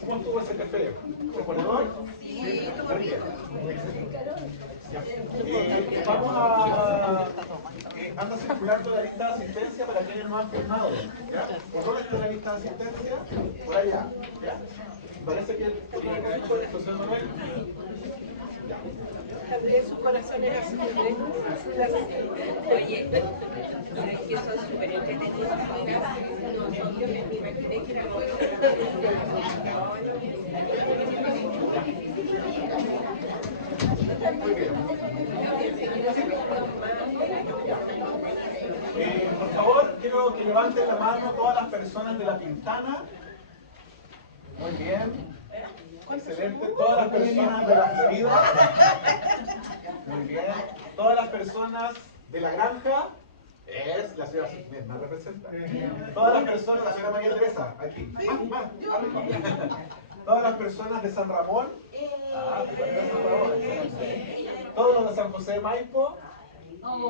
¿Cómo estuvo ese café? ¿Proponedor? Sí, todo bien. Vamos a... anda circulando la lista de asistencia para quienes no han firmado. ¿Ya? ¿Por dónde está la lista de asistencia? Por allá. ¿Ya? Parece que el José Manuel. Su corazón era así. Oye, ¿sabes que son súper entretenidos? No, yo me imaginé que era muy por favor, quiero que levanten la mano todas las personas de La Pintana. Muy bien. Excelente. Todas las personas de La Florida. Muy bien. Todas las personas de La Granja. Es la señora me representa. Todas las personas, la señora María Teresa, aquí. Todas las personas de San Ramón. De San Ramón. Todos los de San José de Maipo. Todos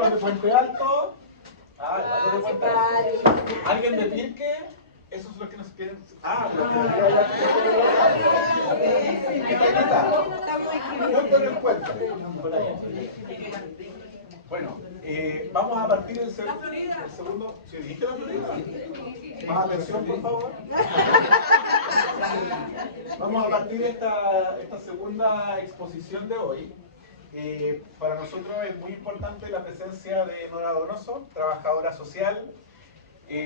los de Puente Alto. De Puente Alto. ¿Alguien de Pirque? Esos son los que nos piden. Junto en el puente. Por ahí. Bueno, vamos a partir el segundo. ¿Se dirige la Florida? Más atención, por favor. Vamos a partir esta segunda exposición de hoy. Para nosotros es muy importante la presencia de Nora Donoso, trabajadora social.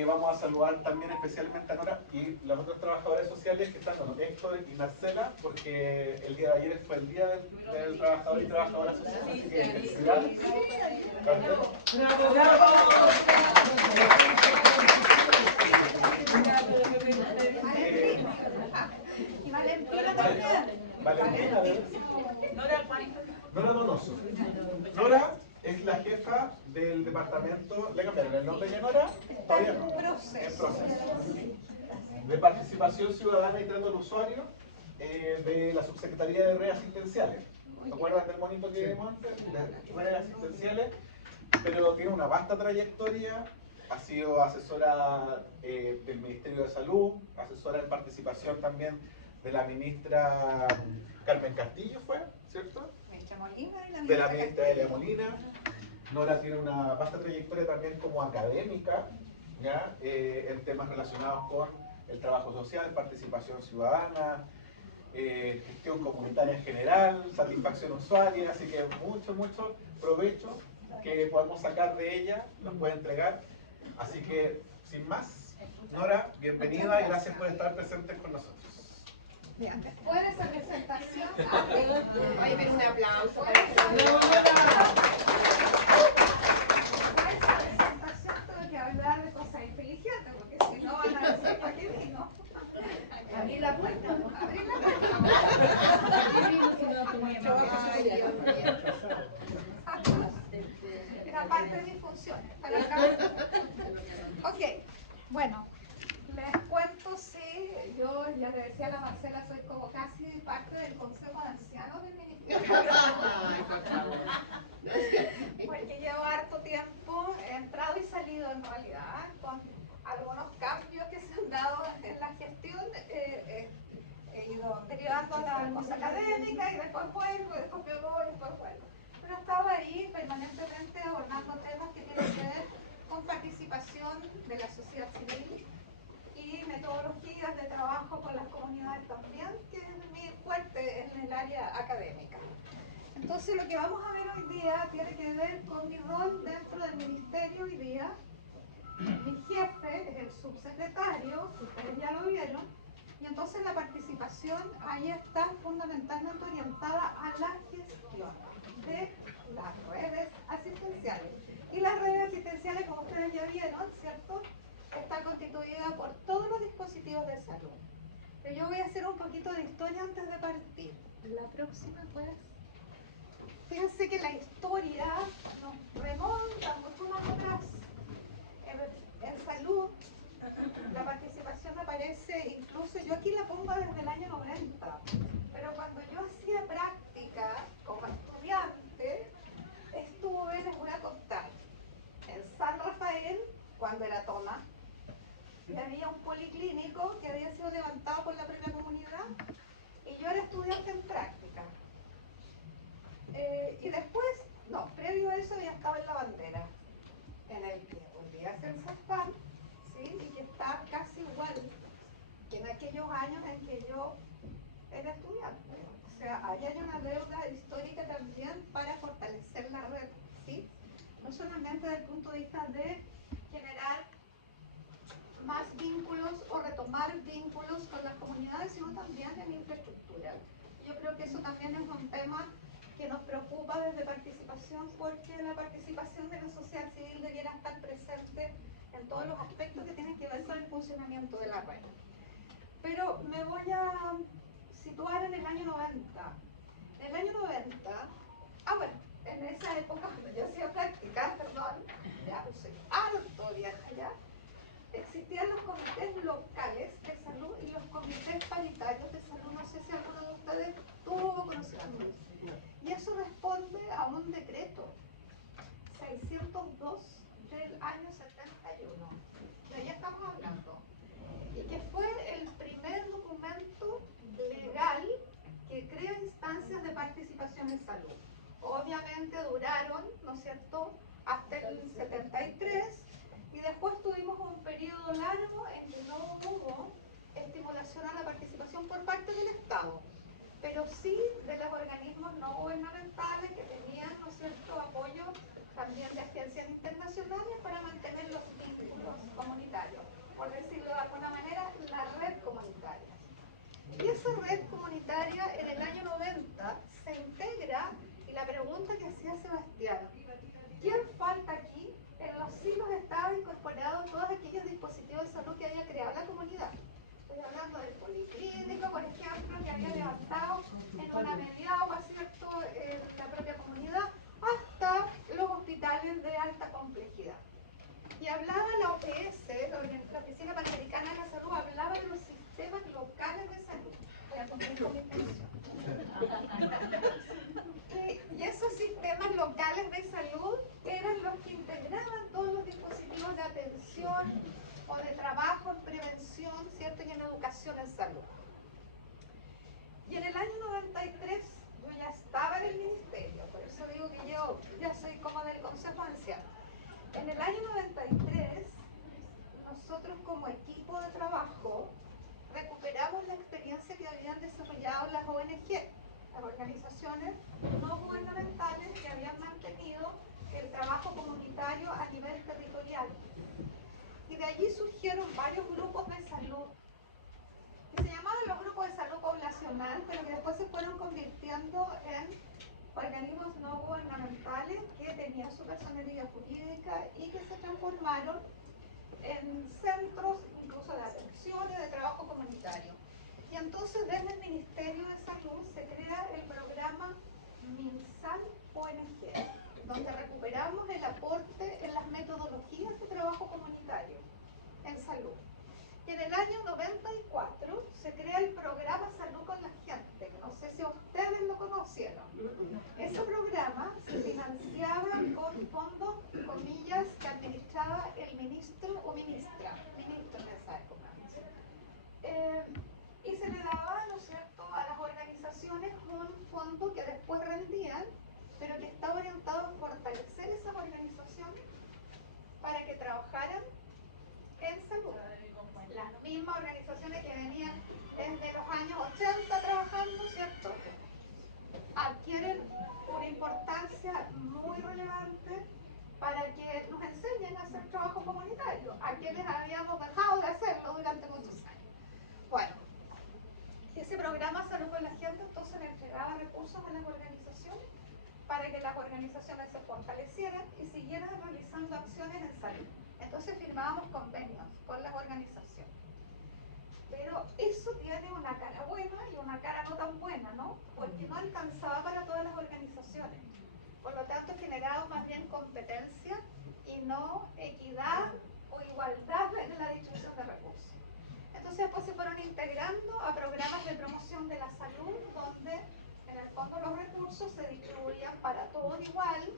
Vamos a saludar también especialmente a Nora y las otras trabajadoras sociales que están con Héctor y Marcela, porque el día de ayer fue el día del trabajador y trabajadora social, así que felicidades. Y Valentina también. Valentina, Nora Donoso. Nora es la jefa del departamento. ¿Le cambiaron el nombre ya, Nora? Todavía no. En proceso. De participación ciudadana y trato al usuario de la subsecretaría de redes asistenciales. ¿Se acuerdan del monito que vimos antes? De redes asistenciales. Pero tiene una vasta trayectoria. Ha sido asesora del Ministerio de Salud, asesora en participación también de la ministra Carmen Castillo, ¿fue? ¿Cierto? De la ministra Elia Molina. Nora tiene una vasta trayectoria también como académica, ¿ya? En temas relacionados con el trabajo social, participación ciudadana, gestión comunitaria en general, satisfacción usuaria, así que mucho provecho que podemos sacar de ella, nos puede entregar. Así que, sin más, Nora, bienvenida y gracias por estar presente con nosotros. Bien, después de esa presentación, Ay, pero un aplauso para tengo que hablar de cosas inteligentes, porque si no van a decir para qué vino. Abrir la puerta. Abrir la puerta. Era parte de mis funciones. Ok, bueno. Les cuento, sí, yo ya le decía a la Marcela, soy como casi parte del Consejo de Ancianos del Ministerio. Porque llevo harto tiempo, he entrado y salido en realidad, con algunos cambios que se han dado en la gestión. He ido derivando a la cosa académica y después vuelvo, después me voy, después vuelvo. Pero estaba ahí permanentemente abordando temas que tienen que ver con participación de la sociedad civil y metodologías de trabajo con las comunidades también, que es mi fuerte en el área académica. Entonces lo que vamos a ver hoy día tiene que ver con mi rol dentro del ministerio hoy día. Mi jefe es el subsecretario, ustedes ya lo vieron, y entonces la participación ahí está fundamentalmente orientada a la gestión de las redes asistenciales. Y las redes asistenciales, como ustedes ya vieron, ¿cierto?, está constituida por todos los dispositivos de salud. Pero yo voy a hacer un poquito de historia antes de partir. La próxima, pues. Fíjense que la historia nos remonta mucho más atrás. En salud, la participación aparece incluso, yo aquí la pongo desde el año 90, pero cuando yo hacía práctica como estudiante había un policlínico que había sido levantado por la propia comunidad y yo era estudiante en práctica. Y después, no, previo a eso ya estaba en la bandera, en el que volví a hacer Zafán, ¿sí? Y que está casi igual que en aquellos años en que yo era estudiante. O sea, ahí hay una deuda histórica también para fortalecer la red, ¿sí? No solamente desde el punto de vista de generar más vínculos o retomar vínculos con las comunidades, sino también en infraestructura. Yo creo que eso también es un tema que nos preocupa desde participación, porque la participación de la sociedad civil debiera estar presente en todos los aspectos que tienen que ver con el funcionamiento de la red. Pero me voy a situar en el año 90. En el año 90, bueno, en esa época cuando yo hacía práctica, perdón, ya pues soy harto vieja ya, existían los comités locales de salud y los comités paritarios de salud. No sé si alguno de ustedes tuvo conocimiento. Y eso responde a un decreto 602 del año 71. De ahí estamos hablando. Y que fue el primer documento legal que crea instancias de participación en salud. Obviamente duraron, ¿no es cierto?, hasta el 73, y después tuvimos un periodo largo en que no hubo estimulación a la participación por parte del Estado, pero sí de los organismos no gubernamentales que tenían, ¿no es cierto?, apoyo también de agencias internacionales para mantener los vínculos comunitarios, por decirlo de alguna manera, la red comunitaria. Y esa red comunitaria en el año 90 se integra, y la pregunta que hacía Sebastián, ¿quién falta aquí? En los siglos estaban incorporados todos aquellos dispositivos de salud que había creado la comunidad. Estoy hablando del policlínico, por ejemplo, que había levantado en una mediagua, ¿cierto?, la propia comunidad, hasta los hospitales de alta complejidad. Y hablaba la OPS, la Oficina Panamericana de la Salud, hablaba de los sistemas locales de salud. Voy a cumplir con mi intención. Y esos sistemas locales de salud eran los que integraban todos los dispositivos de atención o de trabajo en prevención, ¿cierto?, y en educación en salud. Y en el año 93 yo ya estaba en el ministerio, por eso digo que yo ya soy como del Consejo Anciano. En el año 93, nosotros como equipo de trabajo recuperamos la experiencia que habían desarrollado las ONG, las organizaciones no gubernamentales que habían mantenido el trabajo comunitario a nivel territorial. Y de allí surgieron varios grupos de salud, que se llamaban los grupos de salud poblacional, pero que después se fueron convirtiendo en organismos no gubernamentales que tenían su personería jurídica y que se transformaron en centros incluso de atención y de trabajo comunitario. Y entonces desde el Ministerio de Salud se crea el programa MinSal ONG, donde recuperamos el aporte en las metodologías de trabajo comunitario en salud. Y en el año 94 se crea el programa Salud con la Gente, que no sé si ustedes lo conocieron. Ese programa se financiaba con fondos, comillas, que administraba el ministro o ministra, ministro en esa época. Y se le daba, ¿no es cierto?, a las organizaciones un fondo que después rendían, pero que estaba orientado a fortalecer esas organizaciones para que trabajaran en salud. Las mismas organizaciones que venían desde los años 80 trabajando, ¿cierto?, adquieren una importancia muy relevante para que nos enseñen a hacer trabajo comunitario, a quienes habíamos dejado de hacerlo durante muchos años. Bueno, ese programa Salud con la Gente entonces le entregaba recursos a las organizaciones para que las organizaciones se fortalecieran y siguieran realizando acciones en salud. Entonces firmábamos convenios con las organizaciones. Pero eso tiene una cara buena y una cara no tan buena, ¿no? Porque no alcanzaba para todas las organizaciones. Por lo tanto, generaba más bien competencia y no equidad o igualdad en la distribución de recursos. Entonces, después se fueron integrando a programas de promoción de la salud, donde en el fondo los recursos se distribuían para todos igual,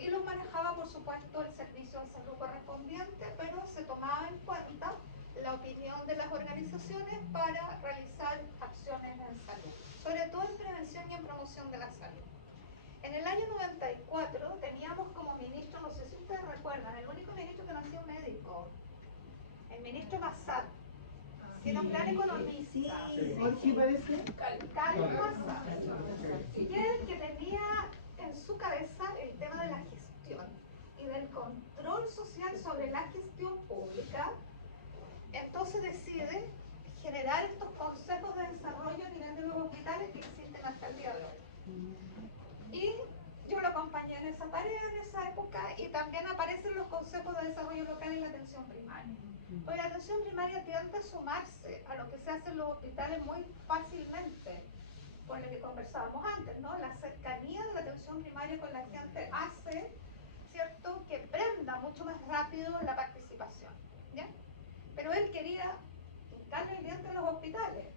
y los manejaba, por supuesto, el servicio de salud correspondiente, pero se tomaba en cuenta la opinión de las organizaciones para realizar acciones en salud, sobre todo en prevención y en promoción de la salud. En el año 94 teníamos como ministro, no sé si ustedes recuerdan, el único ministro que no ha sido médico, el ministro Massad, que era un gran economista. Sí, parece. Carlos Massad. Y él que tenía en su cabeza el tema de la gestión y del control social sobre la gestión pública, entonces decide generar estos consejos de desarrollo a nivel de los hospitales que existen hasta el día de hoy. Y yo lo acompañé en esa tarea, en esa época, y también aparecen los consejos de desarrollo local en la atención primaria. Porque la atención primaria tiende a sumarse a lo que se hace en los hospitales muy fácilmente, por lo que conversábamos antes, ¿no? La cercanía de la atención primaria con la gente hace, ¿cierto?, que prenda mucho más rápido la participación, ¿ya? Pero él quería darle el diente a los hospitales,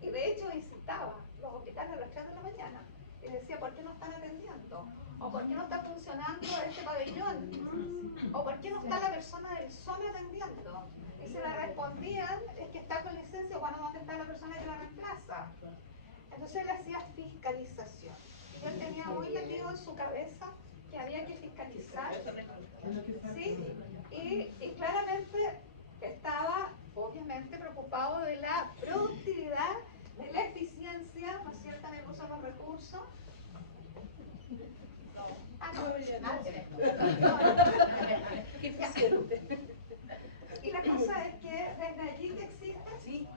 y de hecho visitaba los hospitales a las 3 de la mañana, y decía, ¿por qué no están atendiendo? ¿O por qué no está funcionando este pabellón? ¿O por qué no está la persona del SOME atendiendo? Y se le respondían, es que está con licencia, bueno, ¿dónde está la persona que la reemplaza? Entonces él hacía fiscalización. Y él tenía muy metido en su cabeza que había que fiscalizar. ¿Sí? Y claramente estaba, obviamente, preocupado de la productividad, de la eficiencia, ¿no es cierto?, en el uso de los recursos. Qué eficiente. Y la cosa es que desde allí que existe, ¿sí?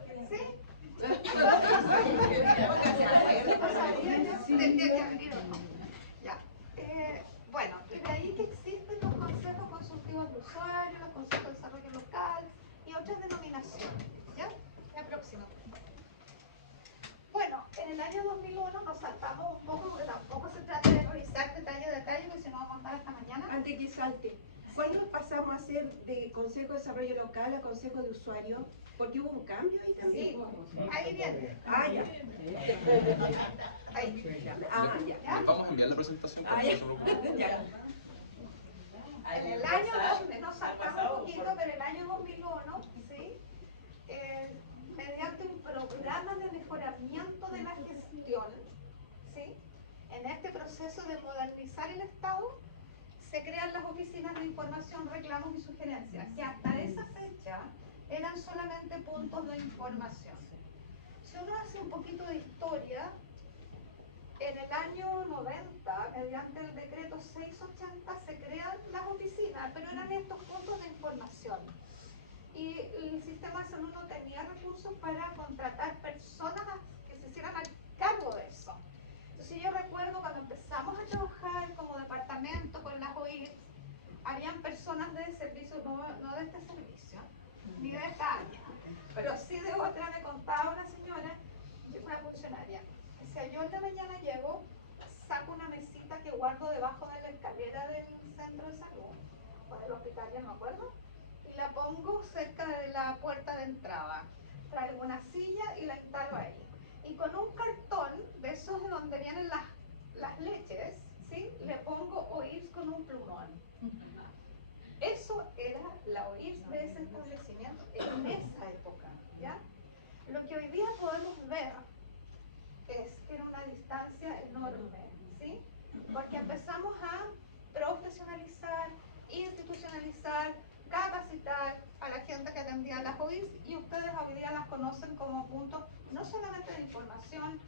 Bueno, y de ahí que existen los consejos consultivos de usuarios, los consejos de desarrollo local y otras denominaciones, ¿ya? La próxima. Bueno, en el año 2001 nos saltamos un poco, porque tampoco se trata de revisar detalle a detalle, porque si no vamos a estar hasta mañana. Antes que salte, ¿cuándo pasamos a ser de Consejo de Desarrollo Local a Consejo de Usuario? Porque hubo un cambio ahí también. Sí, ahí viene. Ah, ya. Ahí. Ah, ya. ¿Les vamos a enviar la presentación? Ah, ya. En el año 2000, nos saltamos un poquito, pero el año 2001, ¿sí? Mediante un programa de mejoramiento de la gestión, ¿sí? En este proceso de modernizar el Estado, se crean las oficinas de información, reclamos y sugerencias, que hasta esa fecha eran solamente puntos de información. Si uno hace un poquito de historia, en el año 90, mediante el decreto 680, se crean las oficinas, pero eran estos puntos de información. Y el sistema de salud no tenía recursos para contratar personas que se hicieran al cargo de eso. Entonces yo recuerdo cuando empezamos a trabajar como departamento con las OIRS, habían personas de servicios, no de este servicio, ni de esta área, pero sí de otra. Me contaba una señora, una funcionaria, decía, yo en la mañana llego, saco una mesita que guardo debajo de la escalera del centro de salud, o del hospital, ya no me acuerdo, y la pongo cerca de la puerta de entrada. Traigo una silla y la instalo ahí. Y con un cartón, de esos de donde vienen las leches, ¿sí? Le pongo OIRS con un plumón. Eso era la OIRS de ese establecimiento en esa época, ¿ya? Lo que hoy día podemos ver es que era una distancia enorme, ¿sí? Porque empezamos a profesionalizar, institucionalizar, capacitar a la gente que atendía las OIRS, y ustedes hoy día las conocen como puntos no solamente de información,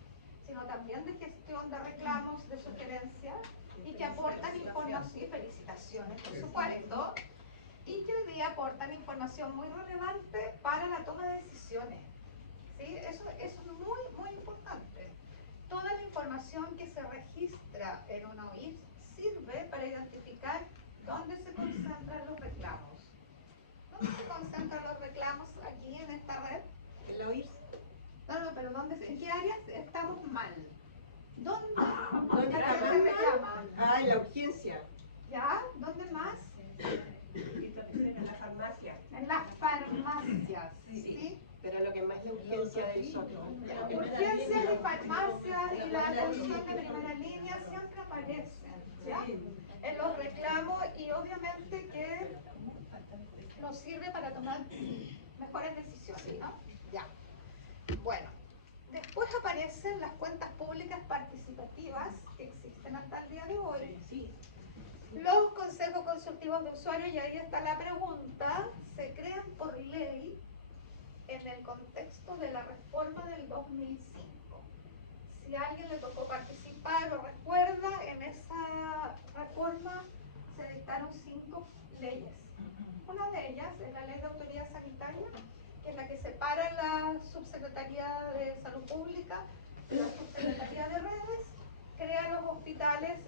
sino también de gestión de reclamos, de sugerencias, y que aportan información y felicitaciones, por supuesto, y que hoy día aportan información muy relevante para la toma de decisiones. ¿Sí? Eso es muy, muy importante. Toda la información que se registra en una OIRS sirve para identificar dónde se concentran los reclamos. ¿Dónde se concentran los reclamos aquí en esta red? ¿En la OIRS? No, pero ¿en qué áreas estamos mal? ¿Dónde ¿Dónde se está mal? reclama? Ah, en la urgencia. ¿Ya? ¿Dónde más? En la farmacia. En las farmacias. ¿Sí? Pero lo que más es la urgencia de nosotros. Urgencias y farmacias y la atención de primera línea siempre aparecen, ¿ya? En los reclamos, y obviamente que nos sirve para tomar mejores decisiones, ¿no? Ya. Bueno, después aparecen las cuentas públicas participativas que existen hasta el día de hoy. Los consejos consultivos de usuarios, y ahí está la pregunta, se crean por ley en el contexto de la reforma del 2005. Si a alguien le tocó participar o recuerda, en esa reforma se dictaron 5 leyes. Una de ellas es la Ley de Autoridad Sanitaria, que es la que separa la Subsecretaría de Salud Pública de la Subsecretaría de Redes, crea los hospitales,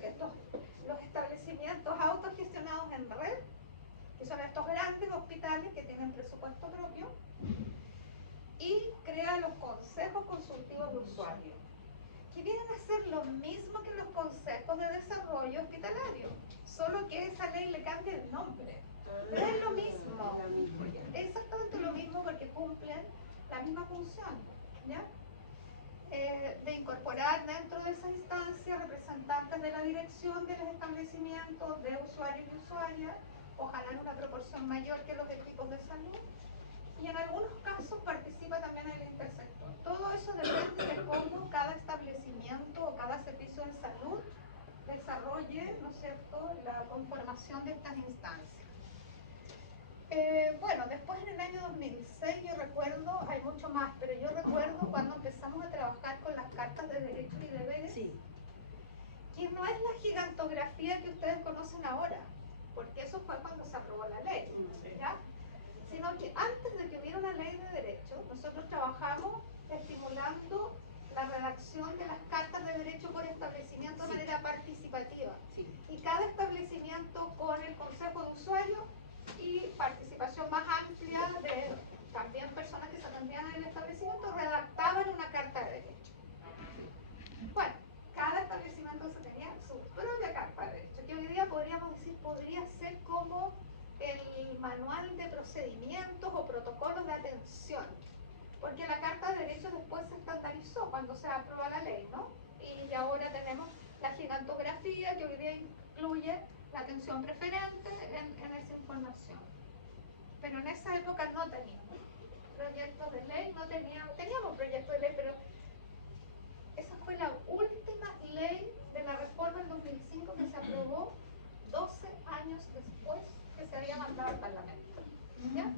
los establecimientos autogestionados en red, que son estos grandes hospitales que tienen presupuesto propio, y crea los consejos consultivos de usuarios, que vienen a ser lo mismo que los consejos de desarrollo hospitalario, solo que esa ley le cambia el nombre. Pero es lo mismo, exactamente lo mismo, porque cumplen la misma función, ¿ya? De incorporar dentro de esa instancia representantes de la dirección de los establecimientos, de usuarios y usuarias, ojalá en una proporción mayor que los equipos de salud, y en algunos casos participa también el intersector. Todo eso depende de cómo cada establecimiento o cada servicio de salud desarrolle, ¿no es cierto?, la conformación de estas instancias. Bueno, después en el año 2006 yo recuerdo, hay mucho más, pero yo recuerdo cuando empezamos a trabajar con las cartas de derechos y deberes, que no es la gigantografía que ustedes conocen ahora, porque eso fue cuando se aprobó la ley, ¿ya? Sino que antes de que hubiera una ley de derechos, nosotros trabajamos estimulando la redacción de las cartas de derecho por establecimiento de manera participativa. Y cada establecimiento con el consejo de usuarios y participación más amplia de también personas que se atendían en el establecimiento redactaban una carta de derecho. Bueno, cada establecimiento se tenía su propia carta de derecho, que hoy día podríamos decir podría ser como el manual de procedimientos o protocolos de atención, porque la carta de derechos después se estandarizó cuando se aprobó la ley, ¿no? Y ahora tenemos la gigantografía que hoy día incluye la atención preferente en esa información. Pero en esa época no teníamos proyectos de ley, teníamos proyectos de ley, pero esa fue la última ley de la reforma del 2005 que se aprobó 12 años después que se había mandado al Parlamento. ¿Ya?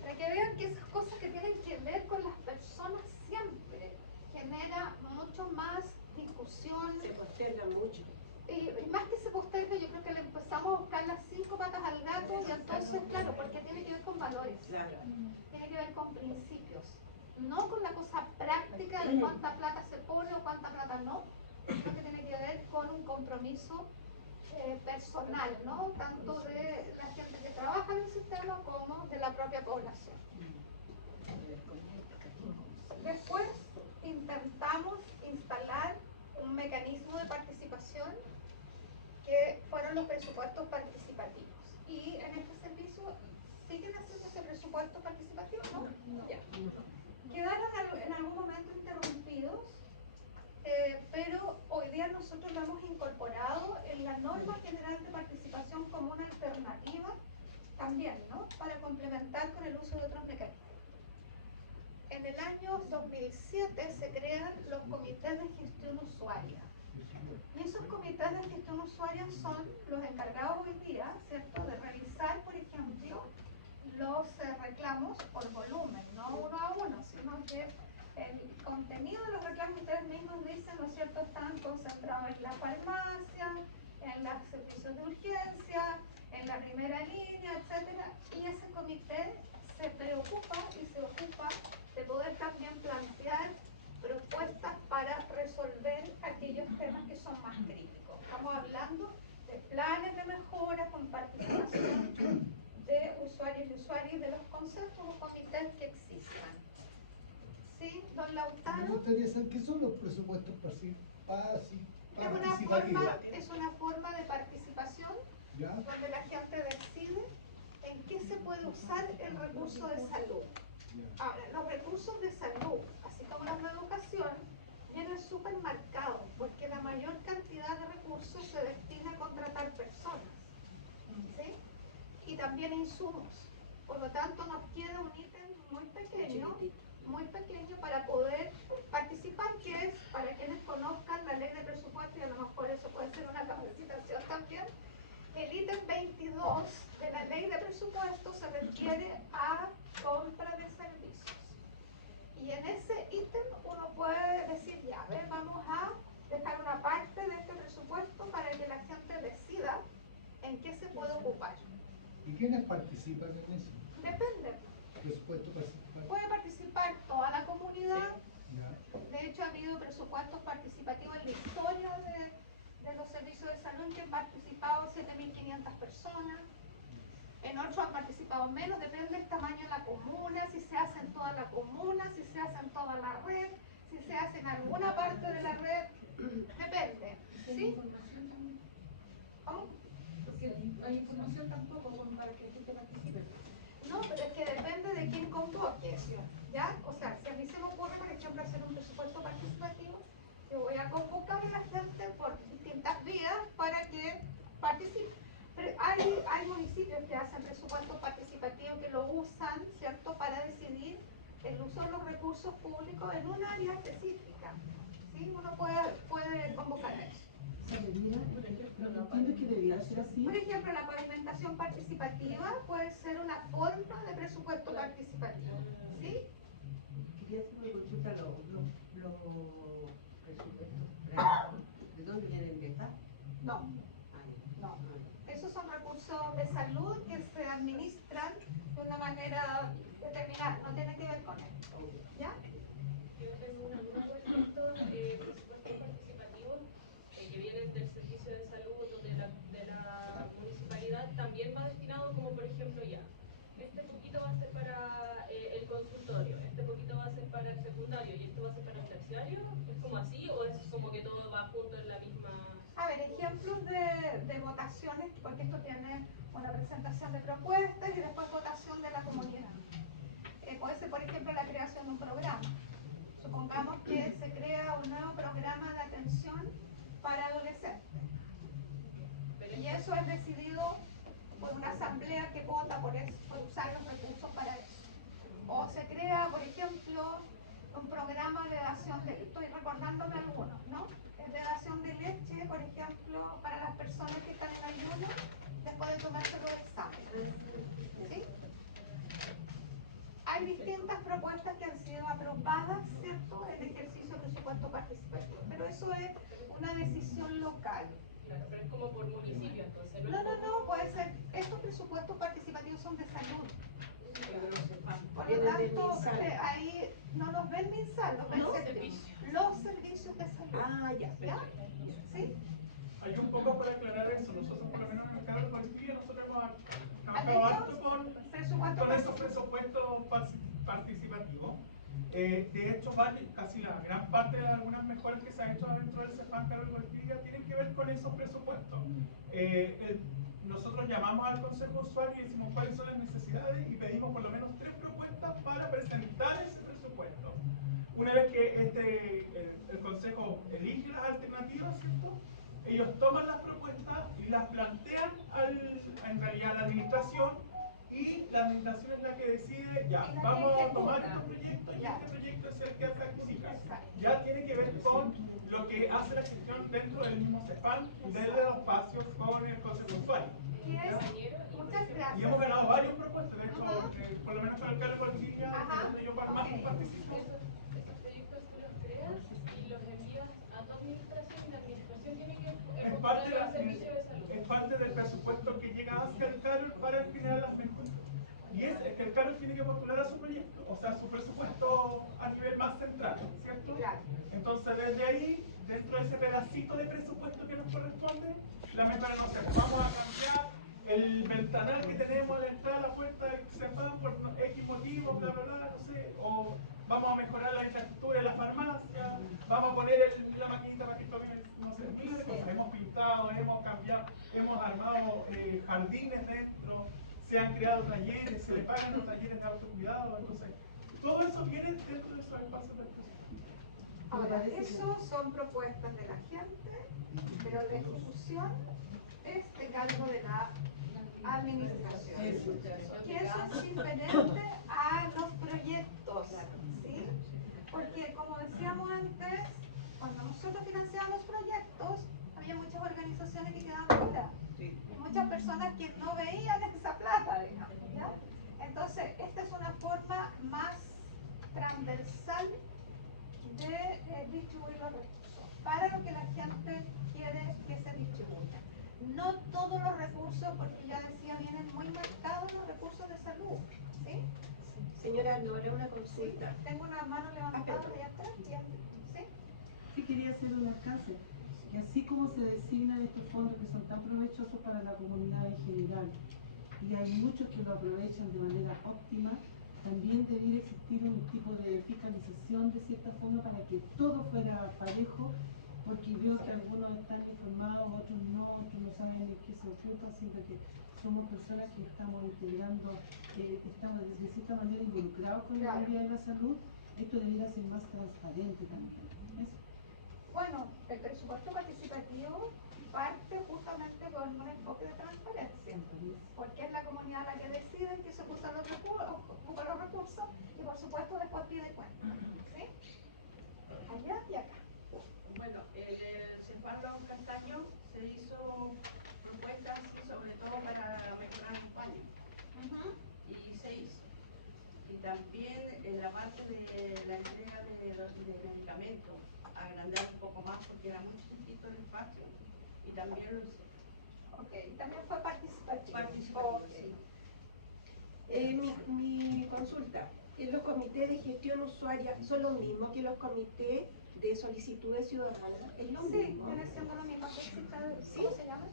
Para que vean que esas cosas que tienen que ver con las personas siempre genera mucho más discusión. Se posterga mucho. Y más que se posterga, yo creo que le empezamos a buscar las 5 patas al gato, y entonces, claro, porque tiene que ver con valores, tiene que ver con principios, no con la cosa práctica de cuánta plata se pone o cuánta plata no, sino que tiene que ver con un compromiso personal, ¿no? Tanto de la gente que trabaja en el sistema como de la propia población. Después intentamos instalar un mecanismo de participación que fueron los presupuestos participativos. Y en este servicio siguen haciendo ese presupuesto participativo, ¿no? Ya. Quedaron en algún momento interrumpidos, pero hoy día nosotros lo hemos incorporado en la norma general de participación como una alternativa también, ¿no? Para complementar con el uso de otros mecanismos. En el año 2007 se crean los comités de gestión usuaria. Y esos comités de gestión usuaria son los encargados hoy día, ¿cierto?, de revisar, por ejemplo, los reclamos por volumen, no uno a uno, sino que el contenido de los reclamos, ustedes mismos dicen, ¿no es cierto?, están concentrados en la farmacia, en los servicios de urgencia, en la primera línea, etcétera, y ese comité se preocupa y se ocupa de poder también plantear propuestas para resolver aquellos temas que son más críticos. Estamos hablando de planes de mejora con participación de usuarios y usuarias de los consejos o comités que existan. ¿Sí, don Lautaro? Me gustaría saber qué son los presupuestos participativos. Es una forma de participación, ¿Ya? donde la gente decide en qué se puede usar el recurso de salud. Ahora, los recursos de salud, así como los de educación, vienen súper marcados, porque la mayor cantidad de recursos se destina a contratar personas, ¿sí? Y también insumos. Por lo tanto, nos queda un ítem muy pequeño para poder participar, que es, para quienes conozcan la ley de presupuesto, y a lo mejor eso puede ser una capacitación también, el ítem 22 de la ley de presupuesto se refiere a compra de servicios. Y en ese ítem uno puede decir, ya, a ver, vamos a dejar una parte de este presupuesto para que la gente decida en qué se puede ocupar. ¿Y quiénes participan en eso? Depende. Presupuesto participativo. Puede participar toda la comunidad. Ya. De hecho, ha habido presupuestos participativos en la historia de los servicios de salud en que han participado 7.500 personas. En otros han participado menos, depende del tamaño de la comuna, si se hace en toda la comuna, si se hace en toda la red, si se hace en alguna parte de la red, depende. ¿Sí? ¿Cómo? Porque hay información tampoco como para que la gente participe. No, pero es que depende de quién convoque, ¿ya? O sea, si a mí se me ocurre, por ejemplo, hacer un presupuesto participativo, yo voy a convocar a la gente por distintas vías para que participe. Pero hay municipios que hacen presupuestos participativos que lo usan, ¿cierto?, para decidir el uso de los recursos públicos en un área específica. ¿Sí? Uno puede convocar a eso. Entiendo que debiera ser así. Por ejemplo, la pavimentación participativa puede ser una forma de presupuesto participativo. ¿Sí? Quería hacer una consulta a los presupuestos. ¿De dónde vienen de acá? No. No. Esos son recursos de salud que se administran de una manera determinada, no tiene que ver con esto. ¿Ya? Yo tengo una duda con estos presupuestos participativos que vienen del servicio de salud o de la municipalidad. También va destinado como, por ejemplo, ya, este poquito va a ser para el consultorio, este poquito va a ser para el secundario y esto va a ser para el terciario. ¿Es como así o es como que todo va junto en la misma? A ver, ejemplos de votaciones, porque esto tiene una presentación de propuestas y después votación de la comunidad. Puede ser, por ejemplo, la creación de un programa. Supongamos que se crea un nuevo programa de atención para adolescentes. Y eso es decidido por una asamblea que vota por usar los recursos para eso. O se crea, por ejemplo, un programa de dación de, estoy recordándome algunos, ¿no? De dación de leche, por ejemplo, para las personas que están en ayuno después de tomarse los exámenes. ¿Sí? Hay distintas propuestas que han sido aprobadas, ¿cierto?, en ejercicio de presupuesto participativo, pero eso es una decisión local. Claro, pero es como por municipio, entonces. No, puede ser, estos presupuestos participativos son de salud. Por lo tanto, ahí no nos ven MinSal, nos ven los servicios de salud. Ah, ya. ¿Ya? ¿Sí? Hay un poco para aclarar eso. Nosotros, por lo menos en el caso de Bolivia, nosotros hemos ¿Han trabajado hecho harto con presupuesto esos presupuestos participativos. De hecho, casi la gran parte de algunas mejoras que se han hecho dentro del CEFAM Carol Bolivia tienen que ver con esos presupuestos. Nosotros llamamos al Consejo de Usuarios y decimos cuáles son las necesidades y pedimos por lo menos 3 propuestas para presentar ese presupuesto. Una vez que el Consejo elige las alternativas, ¿cierto?, ellos toman las propuestas y las plantean en realidad a la administración, y la administración es la que decide, ya, vamos a tomar este proyecto y este proyecto es el que se adjudica. Ya tiene que ver con lo que hace la gestión dentro del mismo CEFAM, desde los espacios con el Consejo de Usuarios. Muchas gracias. Y hemos ganado varios propuestos, de hecho, por lo menos con el Carlos Bolivia, donde yo más participo. Esos proyectos tú los creas y los envías a tu administración y la administración tiene que es parte del presupuesto que llega hacia el Carol para generar las mejoras. Y es que el Carol tiene que postular a su proyecto, o sea, su presupuesto a nivel más central, ¿cierto? Entonces, desde ahí, dentro de ese pedacito de presupuesto que nos corresponde, la mejora, no sé, vamos a cambiar el ventanal que tenemos a la entrada de la puerta del CEFAM por X motivo, bla, bla, bla, no sé, o vamos a mejorar la infraestructura de la farmacia, vamos a poner la maquinita para que esto viene, no sé, miles de cosas. Hemos pintado, hemos cambiado, hemos armado jardines dentro, se han creado talleres, se le pagan los talleres de autocuidado, entonces, todo eso viene dentro de esos espacios de expresión. Ahora, eso son propuestas de la gente, pero la ejecución es de cargo de la administración. Que eso es diferente a los proyectos, ¿sí? Porque como decíamos antes, cuando nosotros financiábamos proyectos, había muchas organizaciones que quedaban fuera. Muchas personas que no veían esa plata, digamos, ¿ya? Entonces, esta es una forma más transversal de distribuir los recursos para lo que la gente quiere que se distribuya. No todos los recursos, porque ya decía, vienen muy marcados los recursos de salud, ¿sí? Señora Nora, una consulta. Tengo una mano levantada de atrás, ¿sí? Sí, quería hacer un alcance. Y así como se designan estos fondos que son tan provechosos para la comunidad en general, y hay muchos que lo aprovechan de manera óptima, también debiera existir un tipo de fiscalización de cierta forma para que todo fuera parejo, porque veo que algunos están informados, otros no saben de qué se ocupa, siempre que somos personas que estamos integrando, estamos de cierta manera involucrados con la área de la salud. Esto debiera ser más transparente también. Eso. Bueno, el presupuesto participativo parte justamente con un enfoque de transparencia, porque es la comunidad la que decide en qué se usan los recursos y por supuesto después pide cuentas, ¿sí? Allá y acá. Bueno, en el CEPAL Castaño se hizo propuestas sobre todo para mejorar los baños y se hizo. Y también en la parte de la entrega de medicamentos, agrandar un poco más porque era muy chiquito el espacio y también lo hice. Ok, también fue participativo. Sí. Mi consulta, ¿los comités de gestión usuaria son los mismos que los comités de solicitudes ciudadanas? ¿Es lo Sí, mismo? viene siendo lo mismo. ¿Cómo se llama?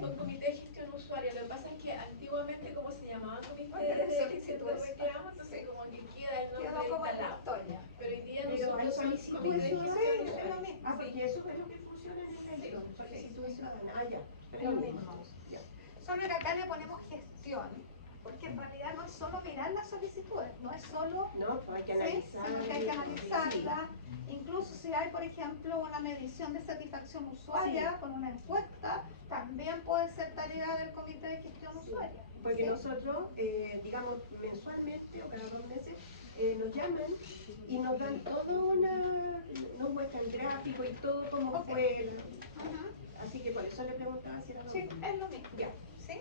Son comité de gestión usuaria. Lo que pasa es que antiguamente, como se llamaba comité Porque de de gestión de solicitudes. reclamos, entonces Sí. como que queda el Quedó nombre como en la instalado. historia. Pero hoy día Pero hay nosotros somos solicitudes comité de gestión ciudadanas. Es lo usuaria. mismo. Ah, porque eso es lo que funciona en el electro, solicitudes ciudadanas. Ah, ya. Es lo mismo. Solo que acá le ponemos gestión, porque en realidad no es solo mirar las solicitudes, no es solo No, pues hay que ¿sí? analizar. Sino que hay que analizarla. Incluso si hay, por ejemplo, una medición de satisfacción usuaria con una encuesta, también puede ser tarea del comité de gestión usuaria. Porque ¿sí? nosotros, digamos, mensualmente o cada 2 meses, nos llaman y nos dan todo nos muestran gráfico y todo como fue. Así que por eso le preguntaba si era lo Sí, mismo. es lo mismo. ¿Sí?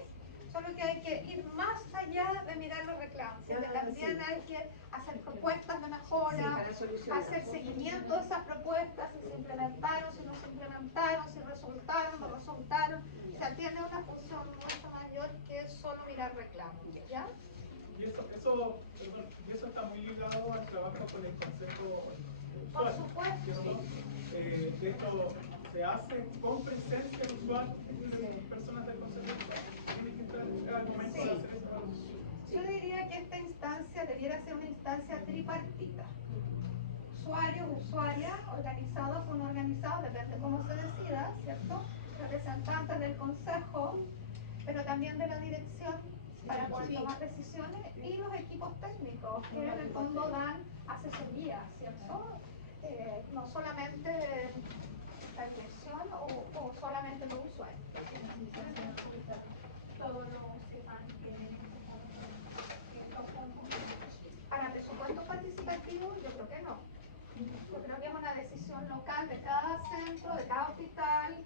Solo que hay que ir más allá de mirar los reclamos, que también sí. hay que hacer propuestas de mejora, para solucionar. hacer seguimiento de esas propuestas, si se implementaron, si no se implementaron, si resultaron, no resultaron. O sea, tiene una función mucho mayor que solo mirar reclamos, ¿ya? Y eso está muy ligado al trabajo con el consejo de Por usuario, supuesto. ¿cierto? Esto se hace con presencia del usuario y de las personas del consejo de usuario. Tiene que estar al momento de hacer esa evaluación. Yo diría que esta instancia debiera ser una instancia tripartita. Usuarios, usuarias, organizados o no organizados, depende cómo se decida, ¿cierto? Representantes del consejo, pero también de la dirección para poder tomar decisiones y los equipos técnicos que en el fondo dan asesoría, ¿cierto? No solamente la dirección o solamente los usuarios. Todos los que van Para presupuestos participativos, yo creo que no. Yo creo que es una decisión local de cada centro, de cada hospital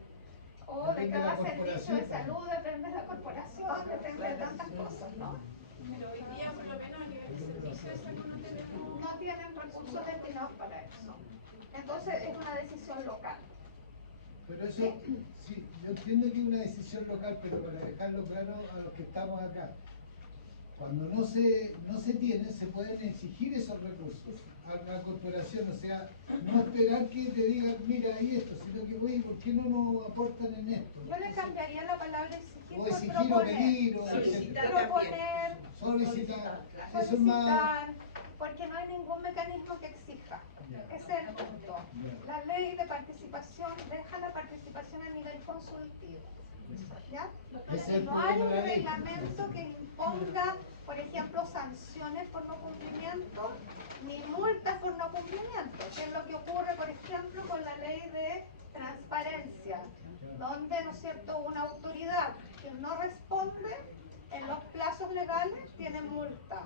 o de cada servicio de salud, depende de la corporación, depende de tantas cosas, ¿no? Pero hoy día, por lo menos a nivel de servicio de salud, no tenemos. No tienen recursos destinados para eso. Entonces es una decisión local. Pero eso, sí, yo entiendo que es una decisión local, pero para dejarlo claro a los que estamos acá, cuando no se tiene, se pueden exigir esos recursos a la corporación, o sea, no esperar que te digan, mira, ahí esto, sino que, oye, ¿por qué no nos aportan en esto? Yo le cambiaría la palabra exigir O por exigir o proponer. pedir, o Proponer, solicitar. Eso es más. solicitar, porque no hay ningún mecanismo que exija. Ese es el punto. La ley de participación deja la participación a nivel consultivo. ¿Ya? No hay un reglamento que imponga, por ejemplo, sanciones por no cumplimiento, ni multas por no cumplimiento, que es lo que ocurre, por ejemplo, con la ley de transparencia, donde, ¿no es cierto?, una autoridad que no responde en los plazos legales tiene multa.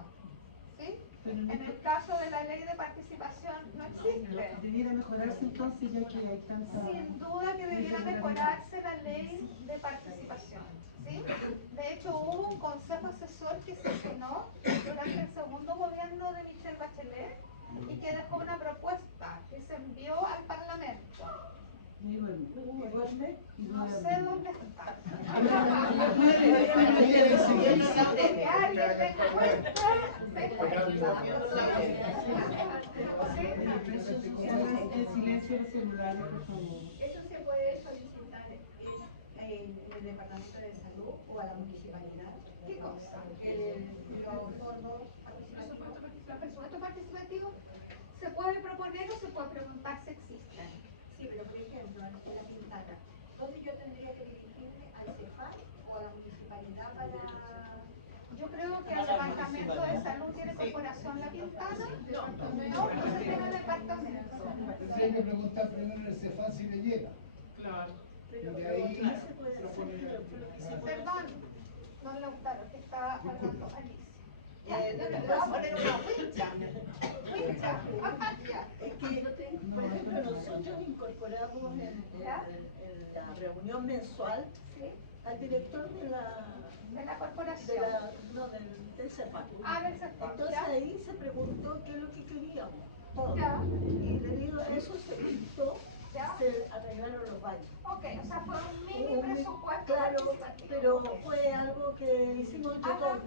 ¿Sí? En el caso de la ley de participación no existe. Debiera mejorarse entonces, ya que hay tanta... Sin duda que debiera mejorarse la ley de participación. ¿Sí? De hecho, hubo un consejo asesor que se sesionó durante el segundo gobierno de Michelle Bachelet y que dejó una propuesta que se envió al Parlamento. No sé dónde está. Que alguien me encuentra. El silencio del celular, por favor. Eso se puede solicitar en el Departamento de Salud o a la municipalidad. ¿Qué cosa? Los fondos ¿Los presupuestos participativos se puede proponer o se puede preguntar si existen? Sí, pero por ejemplo, en la Pintana, ¿dónde yo tendría que dirigirme? ¿Al CEFAL o a la municipalidad para...? Yo creo que el Departamento de Salud tiene corporación La Pintana. No se tiene el departamento. Tendría que preguntar primero el CEFAL si le llega. Claro. Y de ahí Perdón, don Lautaro, que estaba hablando Alicia. Le voy a poner una wincha. Wincha. Es que, por ejemplo, nosotros incorporamos en la reunión mensual al director de la corporación. del CEPAL. Del CEPAL. Entonces ahí se preguntó qué es lo que queríamos, todo. Ya. Y le digo, eso se preguntó, se arreglaron los baños. Ok, o sea, fue un mini presupuesto. Claro, pero fue algo que hicimos entre todos.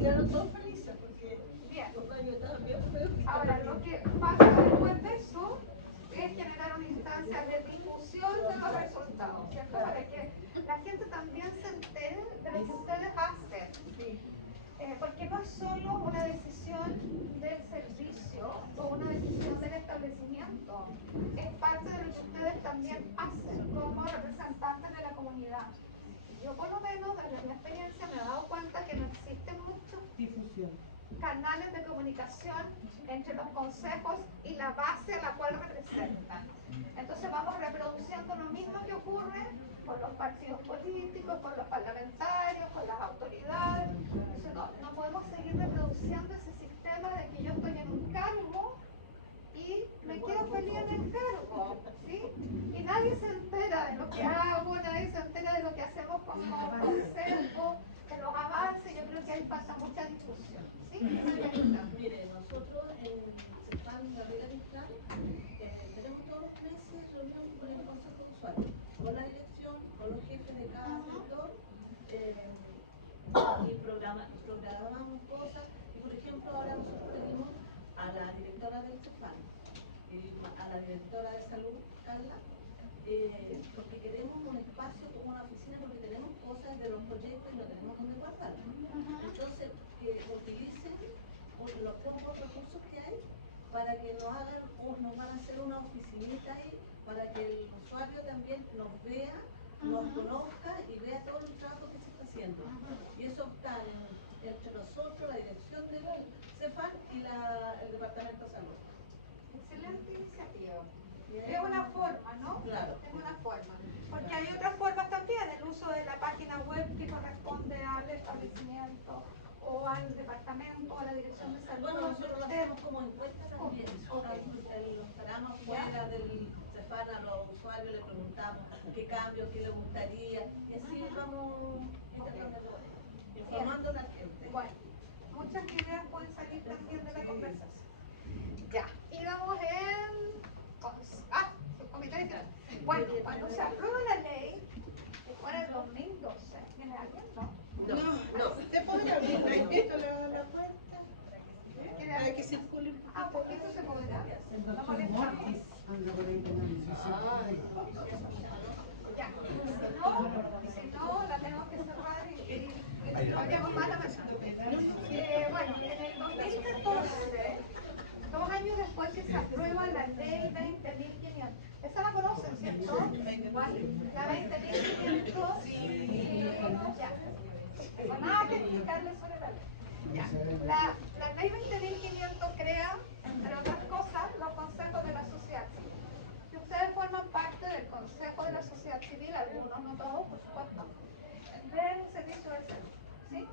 Quedaron todos felices porque los baños estaban bien feos. Ahora, lo que pasa después de eso es generar una instancia de difusión de los resultados, ¿cierto? Para que la gente también se entere de lo que ustedes hacen. Porque no es solo una decisión del servicio o una decisión del establecimiento, es parte de lo que ustedes también hacen como representantes de la comunidad. Yo por lo menos desde mi experiencia me he dado cuenta que no existen muchos canales de comunicación entre los consejos y la base a la cual representan. Entonces vamos reproduciendo lo mismo que ocurre con los partidos políticos, con los parlamentarios, con las autoridades. Entonces no podemos seguir reproduciendo ese sistema de que yo estoy en un cargo y me quedo feliz en el cargo, ¿sí? Y nadie se entera de lo que hago, nadie se entera de lo que hacemos como consejo, de los avances. Yo creo que ahí falta mucha discusión, ¿sí? Mire, nosotros en CEPAL Gabriela Mistral tenemos todos los meses reunión con el Consejo de Usuarios, con la dirección, con los jefes de cada sector, y programamos cosas. Y por ejemplo, ahora nosotros pedimos a la directora del CEPAL, a la directora de salud, Carla, porque queremos un espacio como una oficina, porque tenemos cosas de los proyectos y no tenemos donde guardar. Entonces, que utilicen los pocos recursos que hay para que nos van a hacer una oficinita ahí, para que el usuario también nos vea, nos conozca y vea todo el trabajo que se está haciendo. Y eso está entre nosotros, la dirección del CEFAL y el Departamento de Salud. Excelente iniciativa. Es una forma, ¿no? Claro. Es una forma. Porque hay otras formas también, el uso de la página web que corresponde al establecimiento o al departamento o a la dirección de salud. Bueno, nosotros lo hacemos como encuesta también. Los paramos fuera del CEFAL a los usuarios, le preguntamos qué cambios, qué les gustaría, y así vamos informando a la gente. Bueno, muchas ideas pueden salir también de la conversación. Ya, y vamos en... comentario final. Bueno, cuando se aprueba la ley, que fue en el 2012, ¿tiene alguien? No. ¿Se podrá abrir la puerta? Para que circule un poquito. Un poquito se podrá. El doctor Mortis anda por ahí también. Ya, si no, la tenemos que cerrar y habríamos más la mesa. Bueno, en el 2014, 2 años después que se aprueba llama la ley 20.500. Esa la conocen, ¿cierto? La 20.500. Ya. No nada que explicarles sobre la ley. Ya. La ley 20.500 crea, entre otras cosas, los consejos de la sociedad civil. Que ustedes forman parte del consejo de la sociedad civil, algunos, no todos, por supuesto, del servicio de salud. ¿Sí?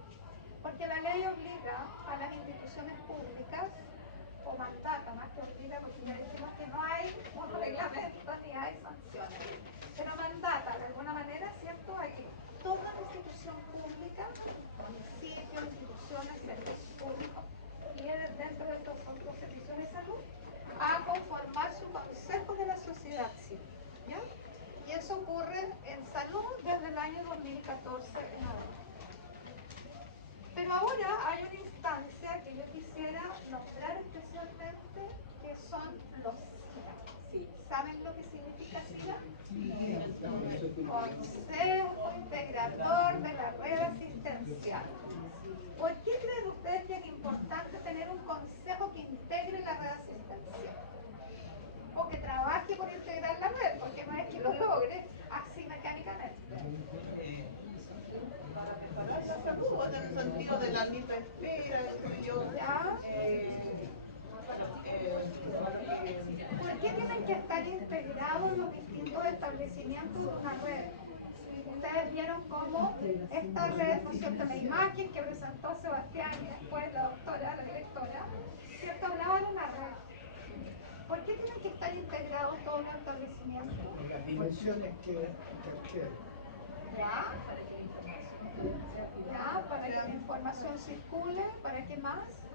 Porque la ley obliga a las instituciones públicas, o mandata, más que obliga, porque ya decimos que no hay un reglamento ni hay sanciones, pero mandata de alguna manera, ¿cierto?, a que toda institución pública, municipios, instituciones, servicios públicos, y dentro de estos otros servicios de salud, a conformar su consejo de la sociedad civil. ¿Ya? Y eso ocurre en salud desde el año 2014 en adelante. Pero ahora hay una instancia que yo quisiera nombrar especialmente, que son los SIGA. Sí. ¿Saben lo que significa SIGA? Consejo Integrador de la Red Asistencial. ¿Por qué creen ustedes que es importante tener un consejo que integre la red asistencial? O que trabaje por integrar la red, porque no es que lo logre así mecánicamente. En el sentido de la lista de espera, ¿Por qué tienen que estar integrados los distintos establecimientos de una red? Ustedes vieron cómo esta red, ¿no es cierto?, la imagen que presentó Sebastián y después la doctora, la directora, ¿cierto?, hablaba de una red. ¿Por qué tienen que estar integrados todos los establecimientos? Las dimensiones que adquieren. ¿Ya? ¿Ya? Para que la información circule, ¿para qué más?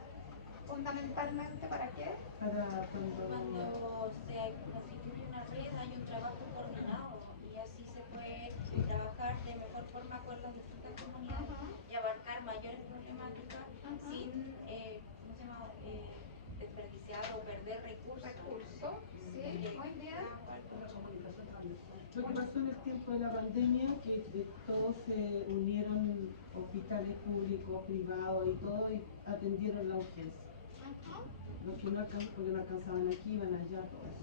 Fundamentalmente, ¿para qué? Para Cuando se constituye una red hay un trabajo coordinado y así se puede trabajar de mejor forma con las distintas comunidades y abarcar mayores problemáticas sin desperdiciar o perder recursos. Sí, muy bien. Lo que pasó en el tiempo de la pandemia, que todos se unieron, hospitales públicos, privados y todo, y atendieron la urgencia. Los que no alcanzaban aquí, iban allá, todo eso.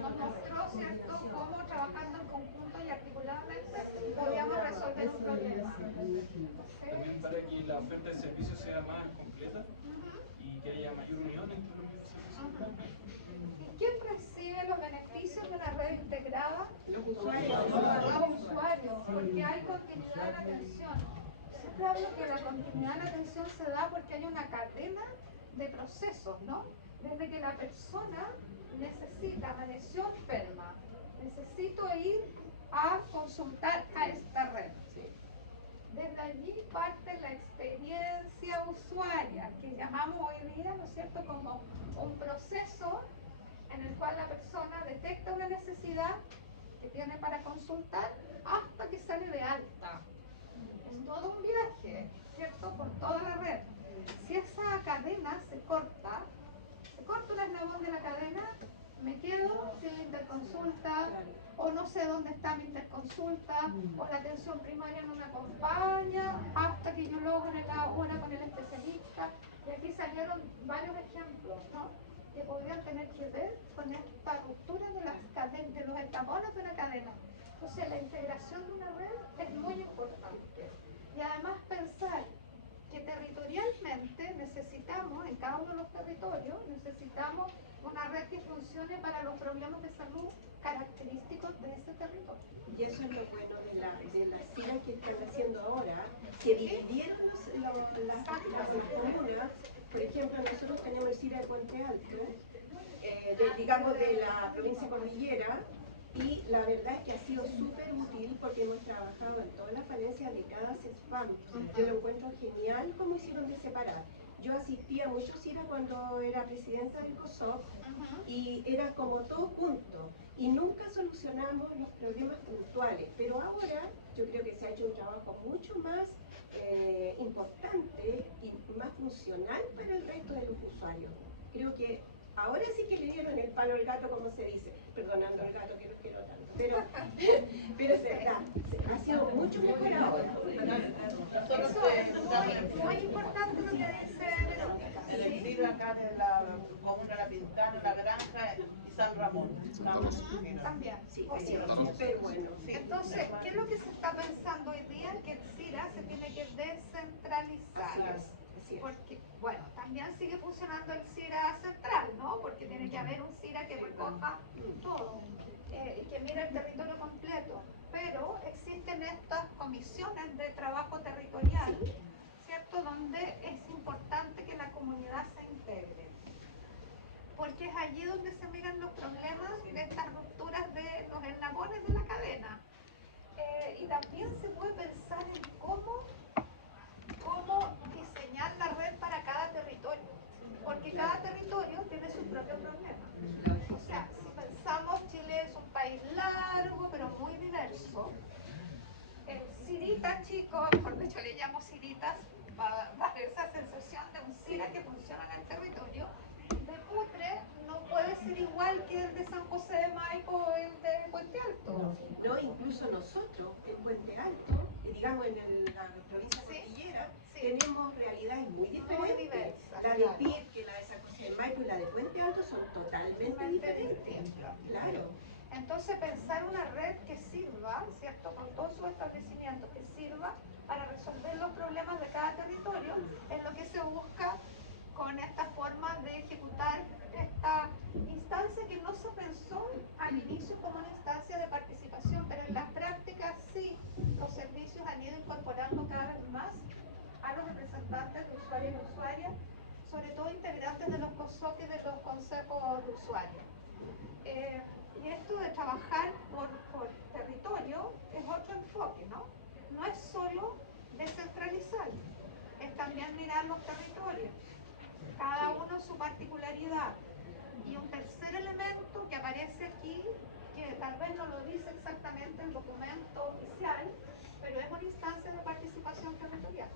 Nos mostró, ¿cierto?, cómo trabajando en conjunto y articuladamente podíamos resolver un problema. También para que la oferta de servicios sea más completa y que haya mayor unión entre los mismos servicios. ¿Y quién recibe los beneficios de una red integrada? Los usuarios. Los usuarios, porque hay continuidad en la atención. Siempre hablo que la continuidad en la atención se da porque hay una cadena de procesos, ¿no? Desde que la persona necesita, amaneció enferma, necesito ir a consultar a esta red. Desde allí parte la experiencia usuaria, que llamamos hoy día, ¿no es cierto?, como un proceso en el cual la persona detecta una necesidad que tiene para consultar hasta que sale de alta. Es todo un viaje, ¿cierto?, por toda la red. Si esa cadena se corta un eslabón de la cadena, me quedo sin interconsulta, o no sé dónde está mi interconsulta, o la atención primaria no me acompaña hasta que yo logre la hora con el especialista. Y aquí salieron varios ejemplos, ¿no?, que podrían tener que ver con esta ruptura de las cadenas, de los eslabones de una cadena. Entonces la integración de una red es muy importante. Y además pensar que territorialmente necesitamos, en cada uno de los territorios, necesitamos una red que funcione para los problemas de salud característicos de ese territorio. Y eso es lo bueno de las siglas que están haciendo ahora, que dividieron las comunas. Por ejemplo, nosotros tenemos el CIRA de Puente Alto, digamos de la provincia cordillera, y la verdad es que ha sido súper útil porque hemos trabajado en todas las falencias de cada CESFAM. Yo lo encuentro genial cómo hicieron de separar. Yo asistí a muchos CIRA cuando era presidenta del COSOC y era como todo junto y nunca solucionamos los problemas puntuales, pero ahora yo creo que se ha hecho un trabajo mucho más importante y más funcional para el resto de los usuarios. Creo que ahora sí que le dieron el palo al gato, como se dice, perdonando al gato que los quiero tanto, pero es verdad, ha sido mucho mejor ahora. Eso es muy importante lo que dice Verónica. El acá de la comuna La Pintana, La Granja y San Ramón. También. Sí, O sea, súper bueno. entonces, ¿qué es lo que se está pensando hoy día? Que el CIRA se tiene que descentralizar. Porque, bueno, también sigue funcionando el CIRA central, ¿no? Porque tiene que haber un CIRA que recoja todo, que mire el territorio completo. Pero existen estas comisiones de trabajo territorial, ¿cierto? Donde es importante que la comunidad se integre. Porque es allí donde se miran los problemas de estas rupturas de los eslabones de la cadena. Y también se puede pensar en cómo diseñar la red para cada territorio, porque cada territorio tiene su propio problema. O sea, si pensamos, Chile es un país largo, pero muy diverso. El CIRITA chico, mejor dicho le llamo CIRITAS, va a dar esa sensación de un CIRA que funciona en el territorio. De Putre no puede ser igual que el de San José de Maipo o el de Puente Alto. No, incluso nosotros en Puente Alto, digamos la provincia cordillera, tenemos realidades muy diferentes. Muy diversas, La de Pirque, la de San José de Maipo y la de Puente Alto son totalmente diferentes. Claro. Entonces pensar una red que sirva, ¿cierto? Con todos sus establecimientos, que sirva para resolver los problemas de cada territorio, es lo que se busca con esta forma de ejecutar esta instancia que no se pensó al inicio como una instancia de participación, pero en la práctica sí los servicios han ido incorporando cada vez más a los representantes de usuarios y usuarias, sobre todo integrantes de los COSOC y de los consejos de usuarios. Y esto de trabajar por territorio es otro enfoque, ¿no? No es solo descentralizar, es también mirar los territorios, cada uno su particularidad. Y un tercer elemento que aparece aquí, que tal vez no lo dice exactamente el documento oficial, pero es una instancia de participación territorial.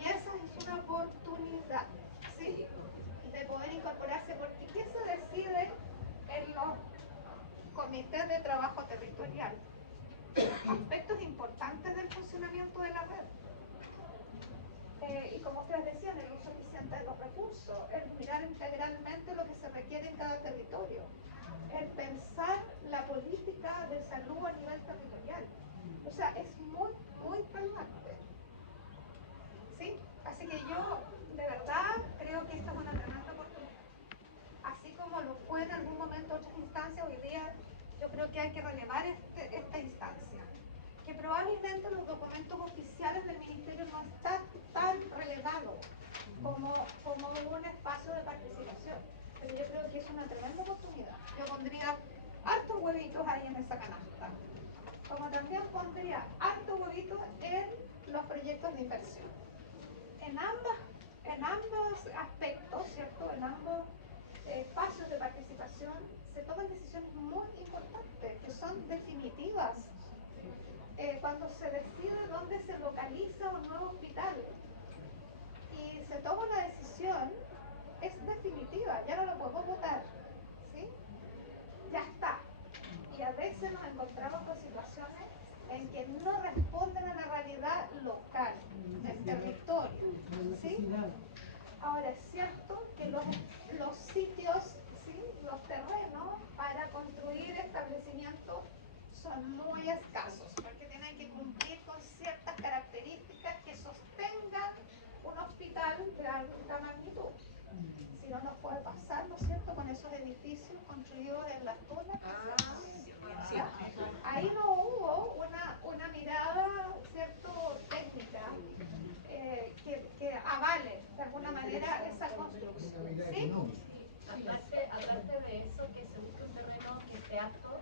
Y esa es una oportunidad, ¿sí?, de poder incorporarse, porque ¿qué se decide en los comités de trabajo territorial? Aspectos importantes del funcionamiento de la red. Y como ustedes decían, el uso eficiente de los recursos, el mirar integralmente lo que se requiere en cada territorio, el pensar la política de salud a nivel territorial. O sea, es muy, muy relevante. ¿Sí? Así que yo, de verdad, creo que esta es una tremenda oportunidad. Así como lo fue en algún momento otras instancias, hoy día yo creo que hay que relevar esta instancia. Que probablemente los documentos oficiales del Ministerio no están tan relevados como un espacio de participación. Pero yo creo que es una tremenda oportunidad. Yo pondría hartos huevitos ahí en esa canasta. Como también pondría hartos huevitos en los proyectos de inversión. En ambos aspectos, ¿cierto? En ambos espacios de participación se toman decisiones muy importantes, que son definitivas. Cuando se decide dónde se localiza un nuevo hospital y se toma una decisión, es definitiva, ya no lo podemos votar, ¿sí? Ya está. Y a veces nos encontramos con situaciones en que no responden a la realidad local, del territorio, ¿sí? Ahora es cierto que los sitios, ¿sí?, los terrenos para construir establecimientos son muy escasos, porque tienen que cumplir con ciertas características que sostengan un hospital de alta magnitud. Si no nos puede pasar, ¿no es cierto?, con esos edificios construidos en las dunas. Ahí no hubo una mirada, ¿cierto?, técnica que avale de alguna manera esa construcción. ¿Sí? Aparte de eso, que se busque un terreno que esté apto,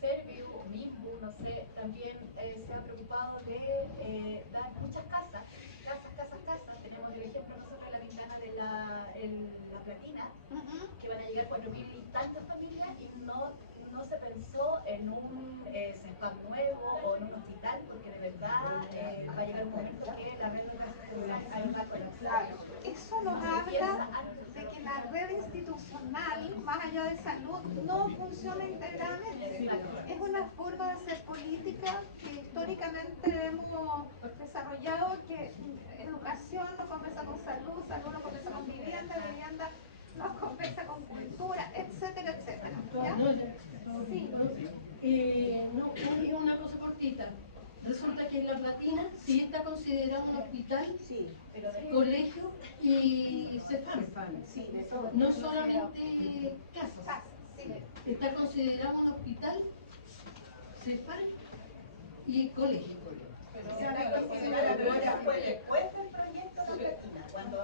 Serviu o MIMBU, no sé, también se ha preocupado de dar muchas casas. Tenemos el ejemplo nosotros en La Pintana de la Platina, que van a llegar 4.000 y tantas familias y no se pensó en un CESPAM nuevo o en un hospital, porque de verdad va a llegar un momento que la red ahí va a colapsar. Eso nos habla de que la red institucional, más allá de salud, no funciona integradamente. Es una forma de hacer política que históricamente hemos desarrollado, que educación nos conversa con salud, salud nos conversa con vivienda, vivienda nos conversa con cultura, etcétera, etcétera. ¿Ya? Sí. No, es una cosa cortita. Resulta que La Platina sí está considerado un hospital, sí, colegio y CEFAM. Sí, no solamente casas. Está considerado un hospital, CEFAM y colegio. Fue después del proyecto de La Platina, cuando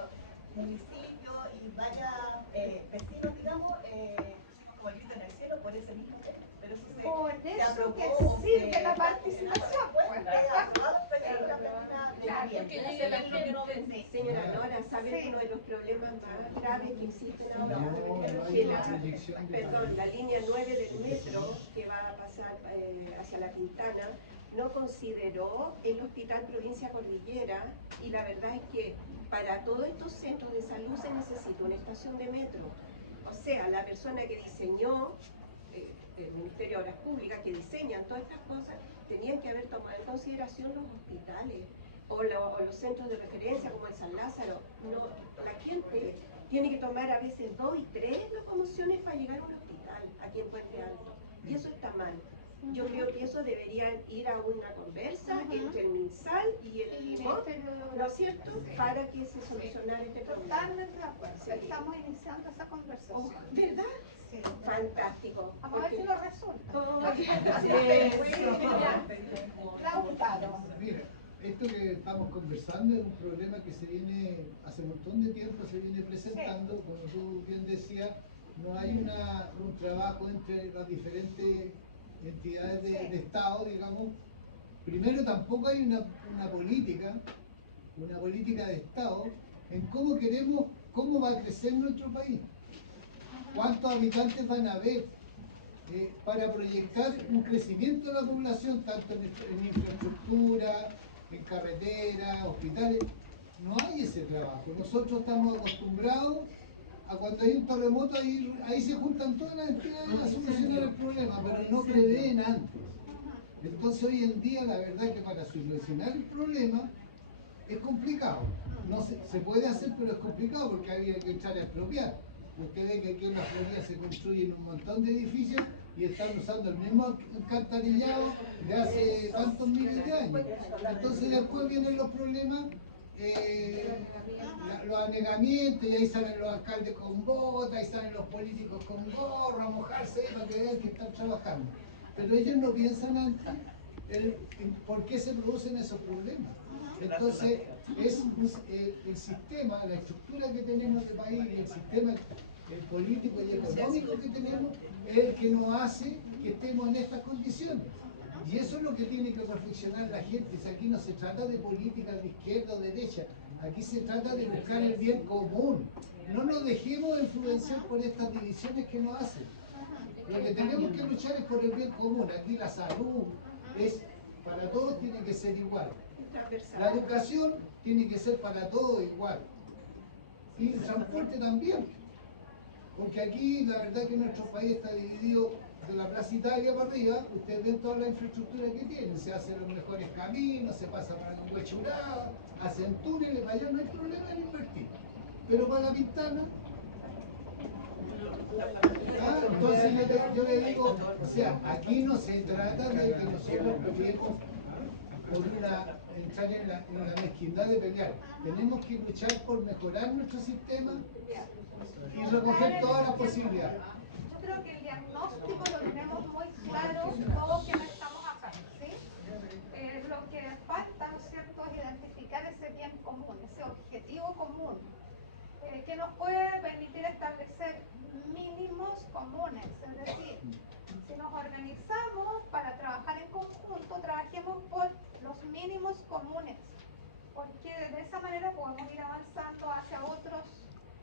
municipio y varios vecinos, digamos, como el grito en el cielo, por ese mismo tema. Pero eso por se eso aprobó, que sirve la participación. Señora Nora, ¿sabe que uno de los problemas más graves que existen ahora? Que la línea 9 del metro que va a pasar hacia La Pintana no consideró el Hospital Provincia Cordillera, y la verdad es que para todos estos centros de salud se necesita una estación de metro. O sea, la persona que diseñó el Ministerio de Obras Públicas, que diseñan todas estas cosas, tenían que haber tomado en consideración los hospitales o los centros de referencia como el San Lázaro. No, la gente tiene que tomar a veces 2 y 3 locomociones para llegar a un hospital aquí en Puente Alto, y eso está mal. Yo creo que eso deberían ir a una conversa entre el MinSal y el IMOT, ¿no es cierto?, para que se solucionara este problema. Totalmente de acuerdo. Estamos iniciando esa conversación. ¿Verdad? Sí. Fantástico. Vamos a ver si lo resulta. Mira, esto que estamos conversando es un problema que se viene, hace un montón de tiempo se viene presentando, como tú bien decías, no hay un trabajo entre las diferentes entidades de Estado, digamos. Primero, tampoco hay una política de Estado en cómo va a crecer nuestro país, cuántos habitantes van a haber, para proyectar un crecimiento de la población, tanto en infraestructura, en carreteras, hospitales. No hay ese trabajo. Nosotros estamos acostumbrados a cuando hay un terremoto, ahí se juntan todas las entidades a solucionar el problema, pero no prevén antes. Entonces hoy en día la verdad es que para solucionar el problema es complicado. No se puede hacer, pero es complicado porque había que echar a expropiar. Usted ve que aquí en la Florida se construyen un montón de edificios y están usando el mismo alcantarillado de hace tantos miles de años. Entonces después vienen los problemas, los anegamientos, y ahí salen los alcaldes con botas, ahí salen los políticos con gorro a mojarse para que vean que están trabajando. Pero ellos no piensan antes en por qué se producen esos problemas. Entonces, es el sistema, la estructura que tenemos de país, el sistema político y económico que tenemos, es el que nos hace que estemos en estas condiciones. Y eso es lo que tiene que reflexionar la gente. Si aquí no se trata de políticas de izquierda o derecha, aquí se trata de buscar el bien común. No nos dejemos influenciar por estas divisiones que nos hacen. Lo que tenemos que luchar es por el bien común. Aquí la salud para todos tiene que ser igual. La educación tiene que ser para todos igual. Y el transporte también. Porque aquí la verdad que nuestro país está dividido de la Plaza Italia para arriba. Ustedes ven toda la infraestructura que tienen. Se hacen los mejores caminos, se pasa para el Huechuraba, hacen túneles, para allá no hay problema en invertir. Pero para La Pintana, entonces yo le digo, o sea, aquí no se trata de que nosotros peleemos por entrar en la mezquindad de pelear. Tenemos que luchar por mejorar nuestro sistema y recoger todas las posibilidades. Yo creo que el diagnóstico lo tenemos muy claro todos quienes estamos acá, ¿sí? Lo que falta, ¿no es cierto?, es identificar ese bien común, ese objetivo común, que nos puede permitir establecer mínimos comunes. Es decir, si nos organizamos para trabajar en conjunto, trabajemos por los mínimos comunes, porque de esa manera podemos ir avanzando hacia otros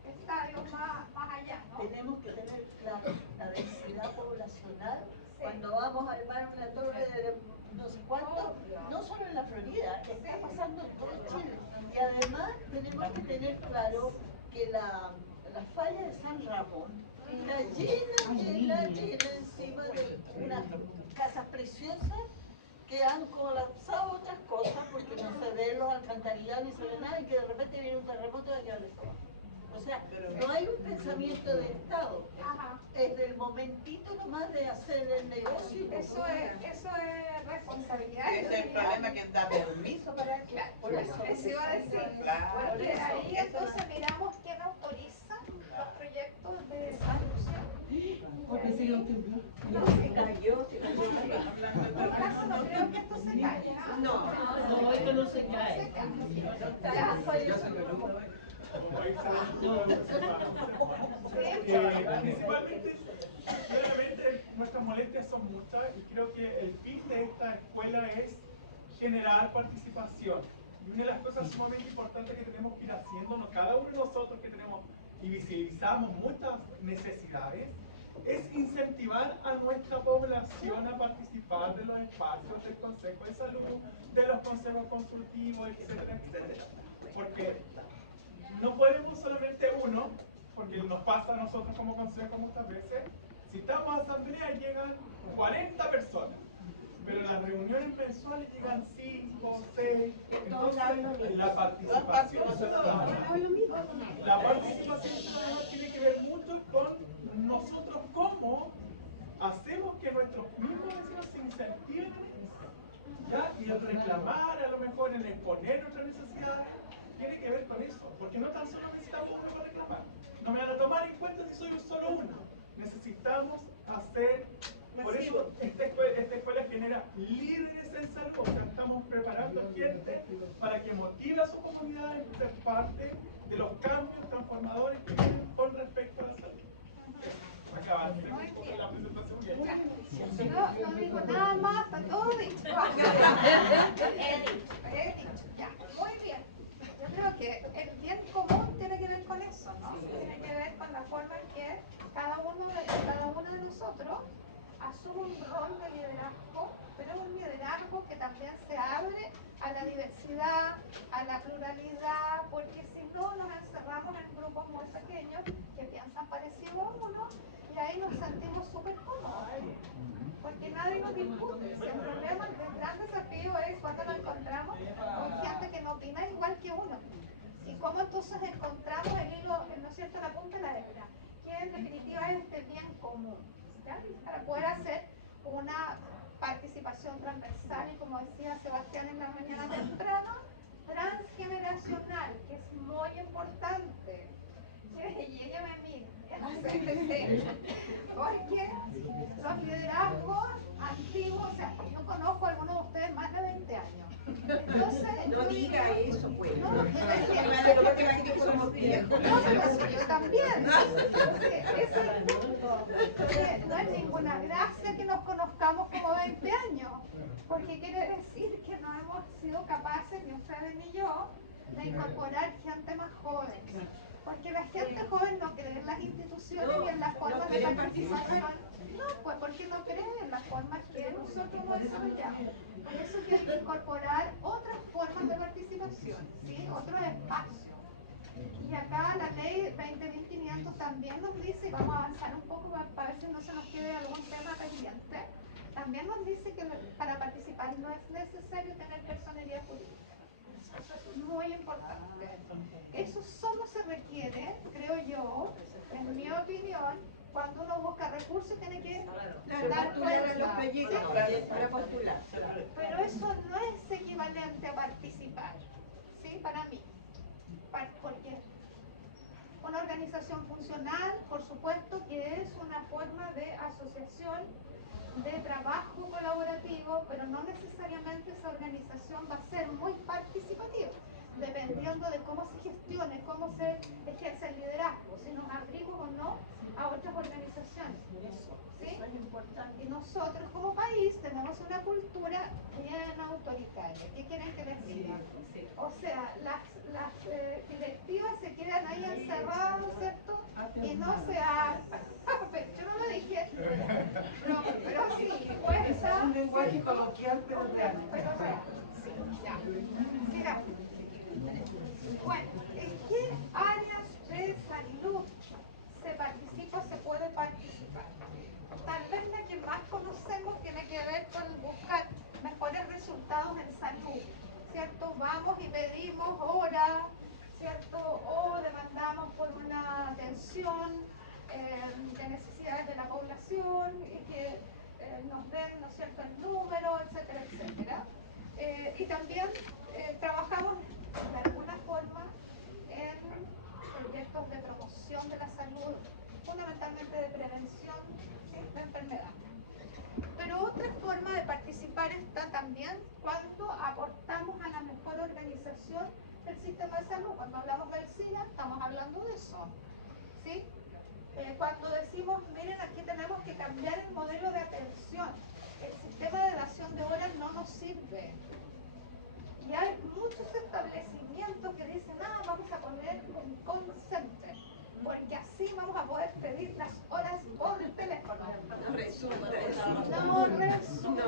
estadios más allá, ¿no? Tenemos que tener claro la densidad poblacional cuando vamos a armar una torre de no sé cuánto, no solo en la Florida, está pasando en todo Chile. Y además tenemos que tener claro que la falla de San Ramón está llena encima de unas casas preciosas que han colapsado otras cosas porque no se ve los alcantarillados ni se ve nada y que de repente viene un terremoto y hay que darle trabajo. O sea, no hay un pensamiento de Estado. Es del momentito nomás de hacer el negocio. Eso es responsabilidad. Ese es el problema que da permiso para que. Claro, por eso iba a decir. Claro, Porque eso, ahí entonces miramos quién autoriza los proyectos de solución. Porque se dio un temblor. No, Se cayó, se cayó. en todo caso no creo que esto se caiga. No, esto no se cae. Ya soy Principalmente, claramente nuestras molestias son muchas y creo que el fin de esta escuela es generar participación. Y una de las cosas sumamente importantes que tenemos que ir haciendo, cada uno de nosotros que tenemos y visibilizamos muchas necesidades, es incentivar a nuestra población a participar de los espacios del Consejo de Salud, de los consejos consultivos, etcétera, etcétera. Porque no podemos solamente uno, porque nos pasa a nosotros como consejo muchas veces, si estamos en asamblea llegan 40 personas, pero en las reuniones mensuales llegan 5, 6, entonces la participación ciudadana, tiene que ver mucho con nosotros cómo hacemos que nuestros mismos vecinos se incentiven en eso, ¿ya? Y el reclamar, a lo mejor el exponer nuestras necesidades, tiene que ver con eso, porque no tan solo necesitamos uno para reclamar, no me van a tomar en cuenta si soy solo uno, necesitamos hacer, por eso esta escuela genera líderes en salud, o sea, estamos preparando gente para que motive a su comunidad a ser parte de los cambios transformadores que vienen con respecto a la salud. La presentación no digo nada más, está todo dicho. He dicho, ya, muy bien. Yo creo que el bien común tiene que ver con eso, ¿no? Tiene que ver con la forma en que cada uno de nosotros asume un rol de liderazgo, pero un liderazgo que también se abre a la diversidad, a la pluralidad, porque si no nos encerramos en grupos muy pequeños que piensan parecido a uno y ahí nos sentimos súper cómodos, porque nadie nos discute. Si el problema, el gran desafío es cuando nos encontramos con gente que no opina igual que uno. Y cómo entonces encontramos el hilo, ¿no es cierto?, la punta de la hebra, que en definitiva es este bien común, ¿ya? Para poder hacer una participación transversal y, como decía Sebastián en la mañana temprano, transgeneracional, que es muy importante. Y ella me mira, porque los liderazgos antiguos, o sea, yo conozco a algunos de ustedes más de 20 años. Entonces, No diga eso, pues. No, no, yo también. Ese es el punto. No es ninguna gracia que nos conozcamos como 20 años, porque quiere decir que no hemos sido capaces, ni ustedes ni yo, de incorporar gente más joven. Porque la gente joven no cree en las instituciones ni en las formas de participación. No, pues porque no cree en las formas que nosotros hemos desarrollado. Por eso que hay que incorporar otras formas de participación, ¿sí? Otros espacios. Y acá la ley 20.500 también nos dice, y vamos a avanzar un poco para ver si no se nos quede algún tema pendiente, también nos dice que para participar no es necesario tener personería jurídica. Eso es muy importante. Eso solo se requiere, creo yo, en mi opinión, cuando uno busca recursos tiene que dar cuenta. Los proyectos para postular. Pero eso no es equivalente a participar, ¿sí? Para mí. Porque una organización funcional, por supuesto, que es una forma de asociación, de trabajo colaborativo, pero no necesariamente esa organización va a ser muy participativa, dependiendo de cómo se gestione, cómo se ejerce el liderazgo, si nos abrimos o no a otras organizaciones. ¿Sí? Eso es importante. Y nosotros como país tenemos una cultura bien autoritaria. ¿Qué quieren que les diga? O sea, las directivas se quedan ahí encerradas, ¿no es cierto? Y no se hacen. Yo no lo dije, pero sí, pues Es un lenguaje coloquial, pero real. Pero real, sí, ya. Sigamos. Bueno, ¿en qué áreas de salud se participa, se puede participar? Tal vez la que más conocemos tiene que ver con buscar mejores cierto?, vamos y pedimos hora, ¿cierto?, o demandamos por una atención de necesidades de la población y que nos den, ¿no es cierto?, el número, etcétera, etcétera. Y también trabajamos de alguna forma en proyectos de promoción de la salud, fundamentalmente de prevención de enfermedades. Pero otra forma de participar está también cuando aportamos a la mejor organización del sistema de salud. Cuando hablamos del SIDA, estamos hablando de eso, ¿sí? Cuando decimos, miren, aquí tenemos que cambiar el modelo de atención, el sistema de dación de horas no nos sirve. Y hay muchos establecimientos que dicen, vamos a poner un call center, porque así vamos a poder pedir las horas por el teléfono. No resulta. No resulta.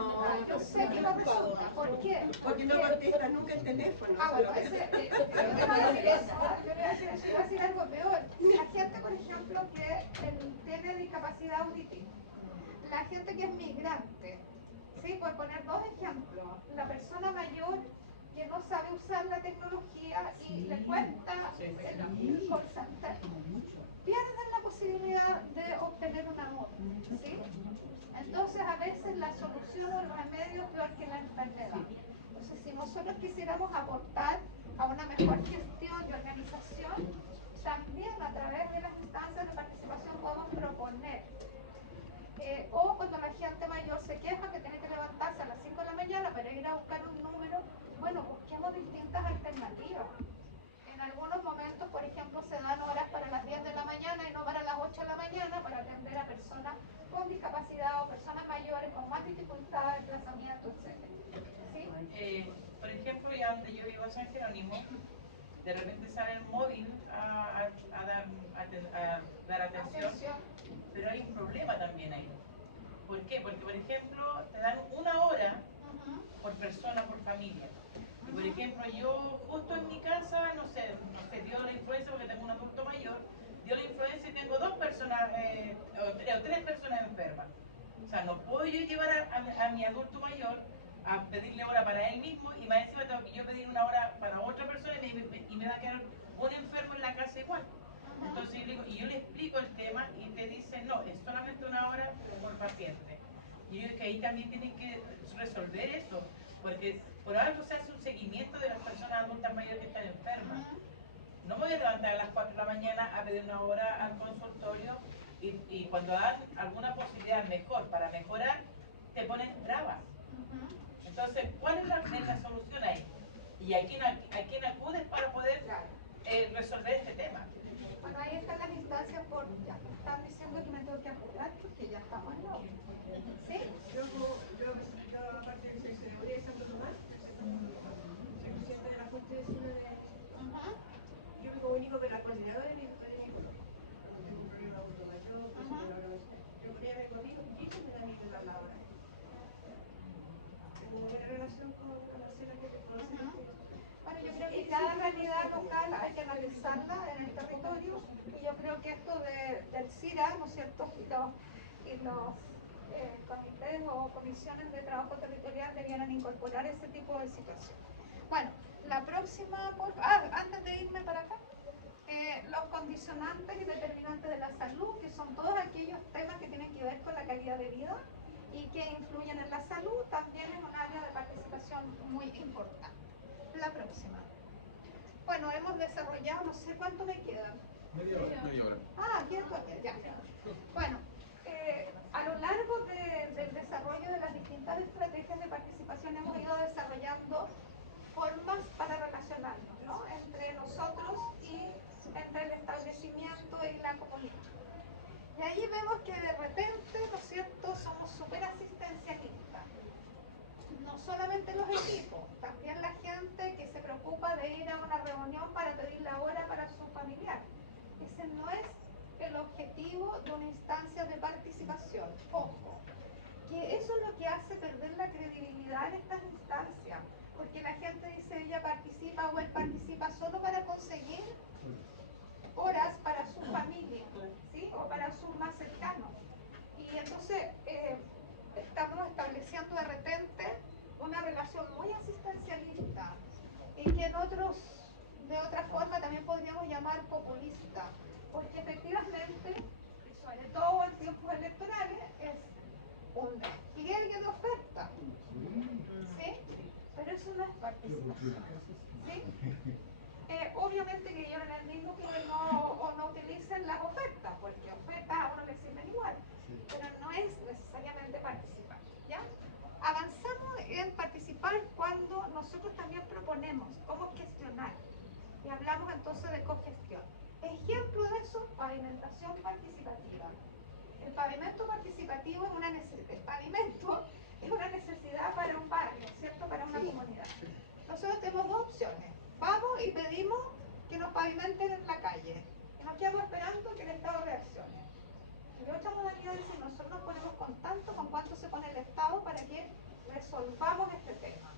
Yo sé que no resulta. ¿Por qué? Porque no contesta nunca el teléfono. Bueno, yo voy a decir eso. Yo voy a decir algo peor. La gente, por ejemplo, que tiene discapacidad auditiva, la gente que es migrante, ¿sí? Por poner dos ejemplos, la persona mayor que no sabe usar la tecnología y le cuesta el call center, pierden la posibilidad de obtener una nota, ¿sí? Entonces a veces la solución o el remedio es peor que la enfermedad. Entonces si nosotros quisiéramos aportar a una mejor gestión y organización, también a través de las instancias de participación podemos proponer. O cuando la gente mayor se queja que tiene que levantarse a las 5 de la mañana para ir a buscar un número, bueno, busquemos distintas alternativas. En algunos momentos, por ejemplo, se dan horas para las 10 de la mañana y no para las 8 de la mañana para atender a personas con discapacidad o personas mayores con más dificultad de desplazamiento, etc. ¿Sí? Por ejemplo, ya donde yo vivo en San Jerónimo, de repente sale el móvil a dar atención, pero hay un problema también ahí. ¿Por qué? Porque, por ejemplo, te dan una hora por persona, por familia. Y, por ejemplo, yo justo en mi casa, no sé, dio la influencia porque tengo un adulto mayor, dio la influencia y tengo dos personas, o tres personas enfermas. O sea, no puedo yo llevar a mi adulto mayor a pedirle hora para él mismo y más encima tengo que yo pedir una hora para otra persona y me va a quedar un enfermo en la casa igual. Entonces yo digo, y yo le explico el tema y te dicen, no, es solamente una hora por paciente. Y yo digo que ahí también tienen que resolver eso, porque por algo se hace un seguimiento de las personas adultas mayores que están enfermas. No me voy a levantar a las 4 de la mañana a pedir una hora al consultorio y cuando dan alguna posibilidad mejor para mejorar, te ponen trabas. Entonces, ¿cuál es la solución ahí? ¿Y a quién acudes para poder resolver este tema? Bueno, ahí están las instancias por, ya me están diciendo que me tengo que apurar porque ya estamos en la hora. ¿Sí? Yo aparte de ser seguridad de Santo Tomás, soy presidente de la Junta de Vecinos de... Yo me comunico con la coordinadora de mi tengo un problema adulto mayor, yo podría ver conmigo y ella me da mi la hora. Tengo una buena relación con Marcela que te conoce. Bueno, yo creo que cada realidad local hay que analizarla en el territorio y yo creo que esto del CIRA, ¿no es cierto?, y los comités o comisiones de trabajo territorial debieran incorporar ese tipo de situación. Bueno, la próxima, antes de irme para acá, los condicionantes y determinantes de la salud, que son todos aquellos temas que tienen que ver con la calidad de vida y que influyen en la salud, también es un área de participación muy importante. La próxima. Bueno, hemos desarrollado, no sé cuánto me queda. Media hora. Aquí estoy, ya. Bueno, a lo largo del desarrollo de las distintas estrategias de participación hemos ido desarrollando formas para relacionarnos, ¿no?, entre nosotros y entre el establecimiento y la comunidad. Y ahí vemos que de repente, ¿no es cierto?, somos súper asistencialistas. No solamente los equipos, también la gente que se preocupa de ir a una reunión para pedir la hora para su familiar. Ese no es el objetivo de una instancia de participación. Ojo, que eso es lo que hace perder la credibilidad en estas instancias, porque la gente dice ella participa o él participa solo para conseguir horas para su familia, ¿sí?, o para sus más cercanos. Y entonces estamos estableciendo de repente una relación muy asistencialista también podríamos llamar populista, porque efectivamente, sobre todo en tiempos electorales, es un despliegue de oferta, ¿sí? Pero eso no es participación, ¿sí? Obviamente que yo no les digo que no utilicen las ofertas, porque ofertas a uno les sirven igual, pero no es necesariamente participar, ¿ya? Avanzamos en participar cuando nosotros también proponemos cómo gestionar, y hablamos entonces de cogestión. Ejemplo de eso, pavimentación participativa. El pavimento participativo es una necesidad, el pavimento es una necesidad para un barrio, ¿cierto? Para una comunidad. Nosotros tenemos dos opciones. Vamos y pedimos que nos pavimenten en la calle. Y nos quedamos esperando que el Estado reaccione. Y otra modalidad es si nosotros nos ponemos con cuánto se pone el Estado para que resolvamos este tema.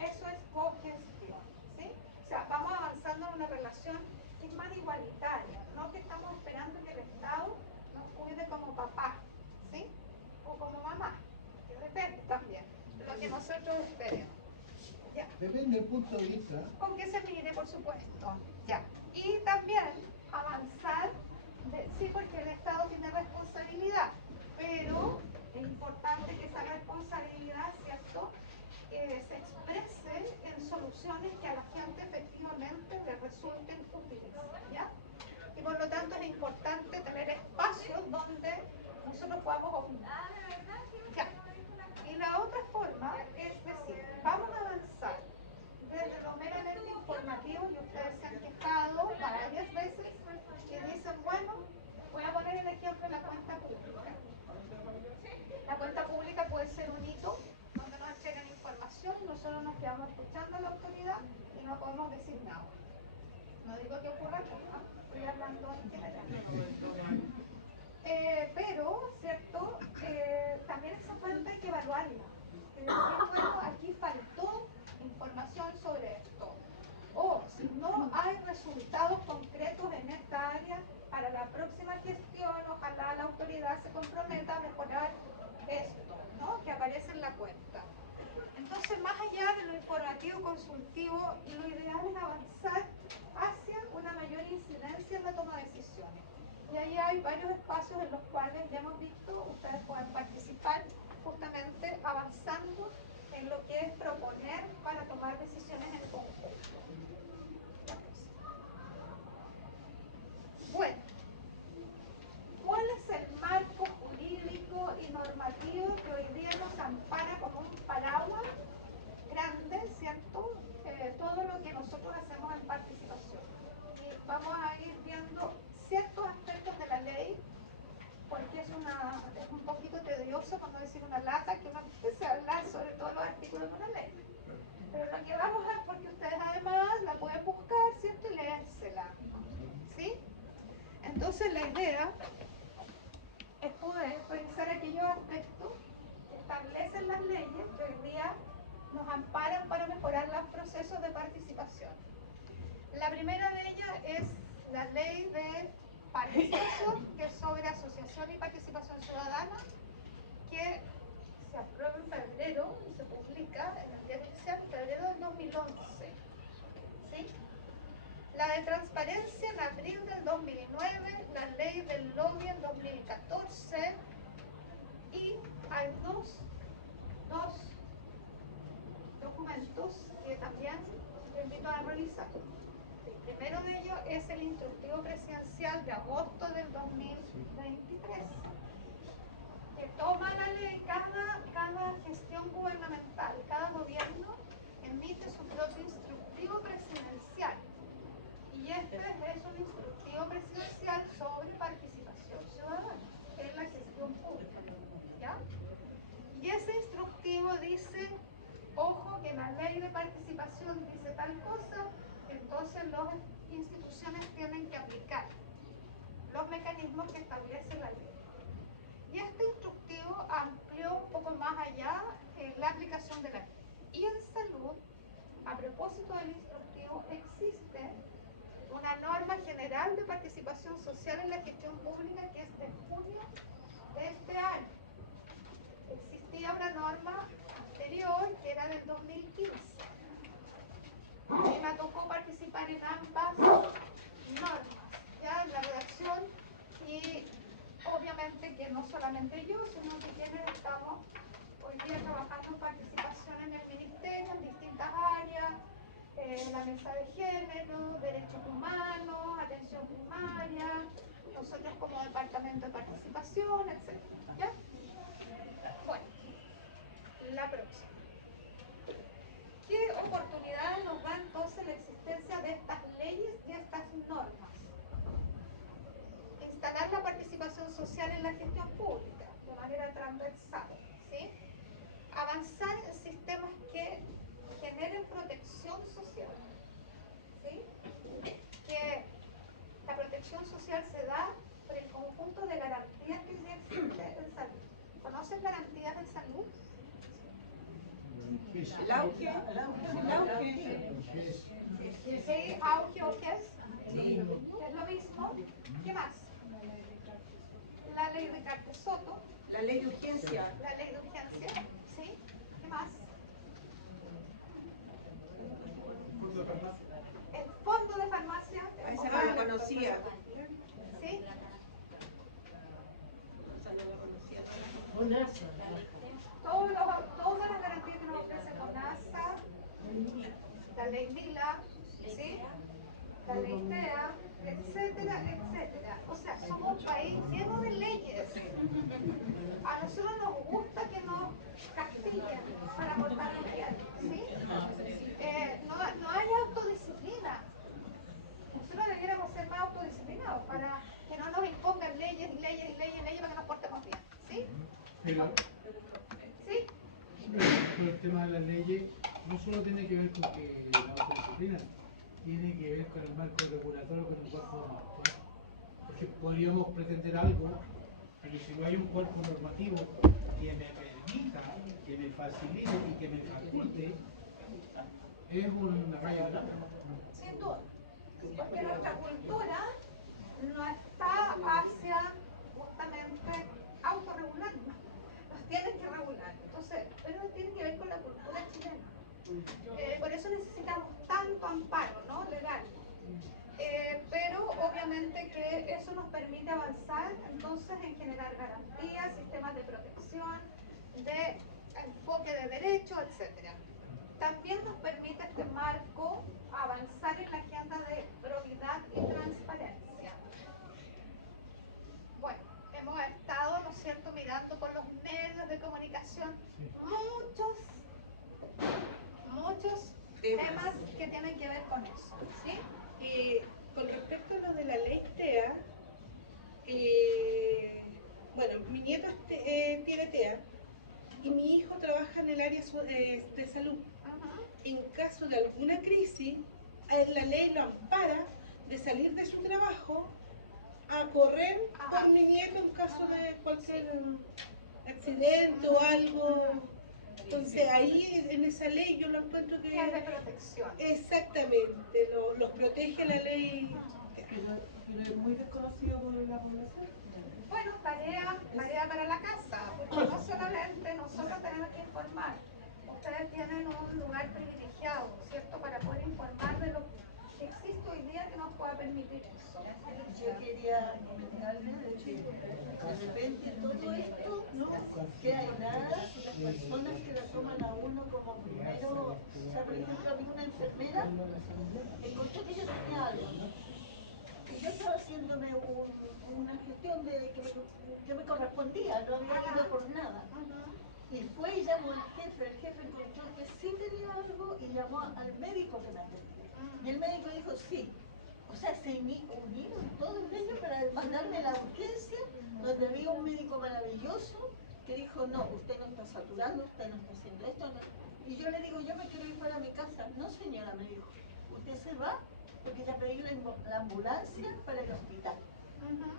Eso es cogestión, ¿sí? O sea, vamos avanzando en una relación que es más igualitaria, no que estamos esperando que el Estado nos cuide como papá, ¿sí? O como mamá, que depende también de lo que nosotros esperemos. Ya. Depende del punto de vista. Con que se mire, por supuesto. Ya. Y también avanzar, sí, porque el Estado tiene responsabilidad, pero es importante que esa responsabilidad, ¿cierto?, se exprese en soluciones que a la gente efectivamente le resulten útiles, ¿ya? Y por lo tanto es importante tener espacios donde nosotros podamos opinar. Ya. Y la otra forma es decir, vamos a avanzar desde lo meramente informativo, y ustedes se han quejado varias veces que dicen, bueno, voy a poner el ejemplo de la cuenta pública. La cuenta pública puede ser un hito donde nos entregan información y nosotros nos quedamos escuchando a la autoridad y no podemos decir nada. No digo que ocurra acá, ¿no? Estoy hablando en general. Pero, ¿cierto? También esa cuenta hay que evaluarla. Es decir, bueno, aquí faltó información sobre esto. O si no hay resultados concretos en esta área, para la próxima gestión, ojalá la autoridad se comprometa a mejorar esto, ¿no?, que aparece en la cuenta. Entonces, más allá de lo informativo consultivo, lo ideal es avanzar hacia una mayor incidencia en la toma de decisiones. Y ahí hay varios espacios en los cuales ya hemos visto, ustedes pueden participar justamente avanzando en lo que es proponer para tomar decisiones en conjunto. Bueno, ¿cuál es el marco jurídico y normativo que hoy día nos ampara como un paraguas grande, ¿cierto? Todo lo que nosotros hacemos en participación. Y vamos a ir viendo ciertos aspectos de la ley, porque es un poquito tedioso, por no decir una lata, que uno empiece a hablar sobre todos los artículos de una ley. Pero lo que vamos a, porque ustedes además la pueden buscar, ¿cierto? Y leérsela, ¿sí? Entonces la idea es poder revisar aquellos aspectos que establecen las leyes que hoy día nos amparan para mejorar los procesos de participación. La primera de ellas es la ley de participación, que es sobre asociación y participación ciudadana, que se aprueba en febrero y se publica en el Diario Oficial en febrero del 2011. ¿Sí? La de transparencia en abril del 2009, la ley del lobby en 2014, y hay dos documentos que también les invito a revisar. El primero de ellos es el instructivo presidencial de agosto del 2023, que toma la ley, cada gestión gubernamental, cada gobierno emite su propio instructivo presidencial. Y este es un instructivo presidencial sobre participación ciudadana, que es la gestión pública, ¿ya? Y ese instructivo dice, ojo, que la ley de participación dice tal cosa, entonces las instituciones tienen que aplicar los mecanismos que establece la ley. Y este instructivo amplió un poco más allá la aplicación de la ley. Y en salud, a propósito del instructivo, existe una norma general de participación social en la gestión pública que es de junio de este año. Existía una norma anterior que era del 2015. A mí me tocó participar participar en ambas normas, ya en la redacción, y obviamente que no solamente yo, sino que quienes estamos hoy día trabajando en participación en el ministerio, en distintas áreas, la mesa de género, derechos humanos, atención primaria, nosotros como departamento de participación, etc. ¿Ya? Bueno, la próxima. ¿Qué oportunidades nos da entonces la existencia de estas leyes y estas normas? Instalar la participación social en la gestión pública de manera transversal, ¿sí? Avanzar en sistemas que generen protección social, ¿sí? Que la protección social se da por el conjunto de garantías que ya existen en salud. ¿Conocen garantías de salud? El auge. Sí, auge o GES. Sí. Es lo mismo. ¿Qué más? La ley de Cartes Soto. La ley de urgencia. La ley de urgencia. ¿Sí? ¿Qué más? El fondo de farmacia. Esa no la conocía. ¿Sí? Todas las garantías que nos ofrece CONASA, la ley MILA, ¿sí? La ley TEA, etcétera, etcétera. O sea, somos un país lleno de leyes. A nosotros nos gusta que nos castiguen para portarnos bien, ¿sí? No hay autodisciplina. Nosotros debiéramos ser más autodisciplinados para que no nos impongan leyes y leyes y leyes y leyes para que nos portemos bien, ¿sí? Pero, ¿Sí? pero el tema de las leyes no solo tiene que ver con que la autodisciplina, tiene que ver con el marco regulatorio que nosotros podemos actuar. Porque podríamos pretender algo, pero si no hay un cuerpo normativo que me permita, que me facilite y que me faculte, es una raya grande. Sin duda. Porque nuestra cultura no está hacia justamente autorregularnos. Nos tienen que regular. Entonces, pero tiene que ver con la cultura chilena. Por eso necesitamos tanto amparo, ¿no? Legal. Pero obviamente que eso nos permite avanzar entonces en generar garantías, sistemas de protección, de enfoque de derechos, etc. También nos permite este marco avanzar en la agenda de probidad y transparencia. Bueno, hemos estado, ¿no es cierto?, mirando por los medios de comunicación muchos temas que tienen que ver con eso, ¿sí? Con respecto a lo de la ley TEA, bueno, mi nieto tiene TEA y mi hijo trabaja en el área de salud. En caso de alguna crisis, la ley lo ampara de salir de su trabajo a correr por mi nieto en caso de cualquier accidente o algo. Entonces ahí en esa ley yo lo encuentro que es de protección. Exactamente, los protege la ley. Pero es muy desconocido por la población. Bueno, tarea para la casa, porque no solamente nosotros tenemos que informar. Ustedes tienen un lugar privilegiado, ¿cierto?, para poder informar de lo que existe hoy día que nos pueda permitir eso. Yo quería comentarles de que de repente todo esto no queda en nada, las personas que la toman a uno como primero, o sea, por ejemplo, a mí una enfermera encontró que yo tenía algo, y yo estaba haciéndome una gestión que me correspondía, no había ido por nada. Y fue y llamó al jefe, el jefe encontró que sí tenía algo y llamó al médico que me atendía. Y el médico dijo sí. O sea, se unieron todos ellos para mandarme a la urgencia, donde había un médico maravilloso que dijo, no, usted no está saturando, usted no está haciendo esto. No. Y yo le digo, yo me quiero ir para mi casa. No, señora, me dijo, usted se va porque ya pedí la ambulancia para el hospital.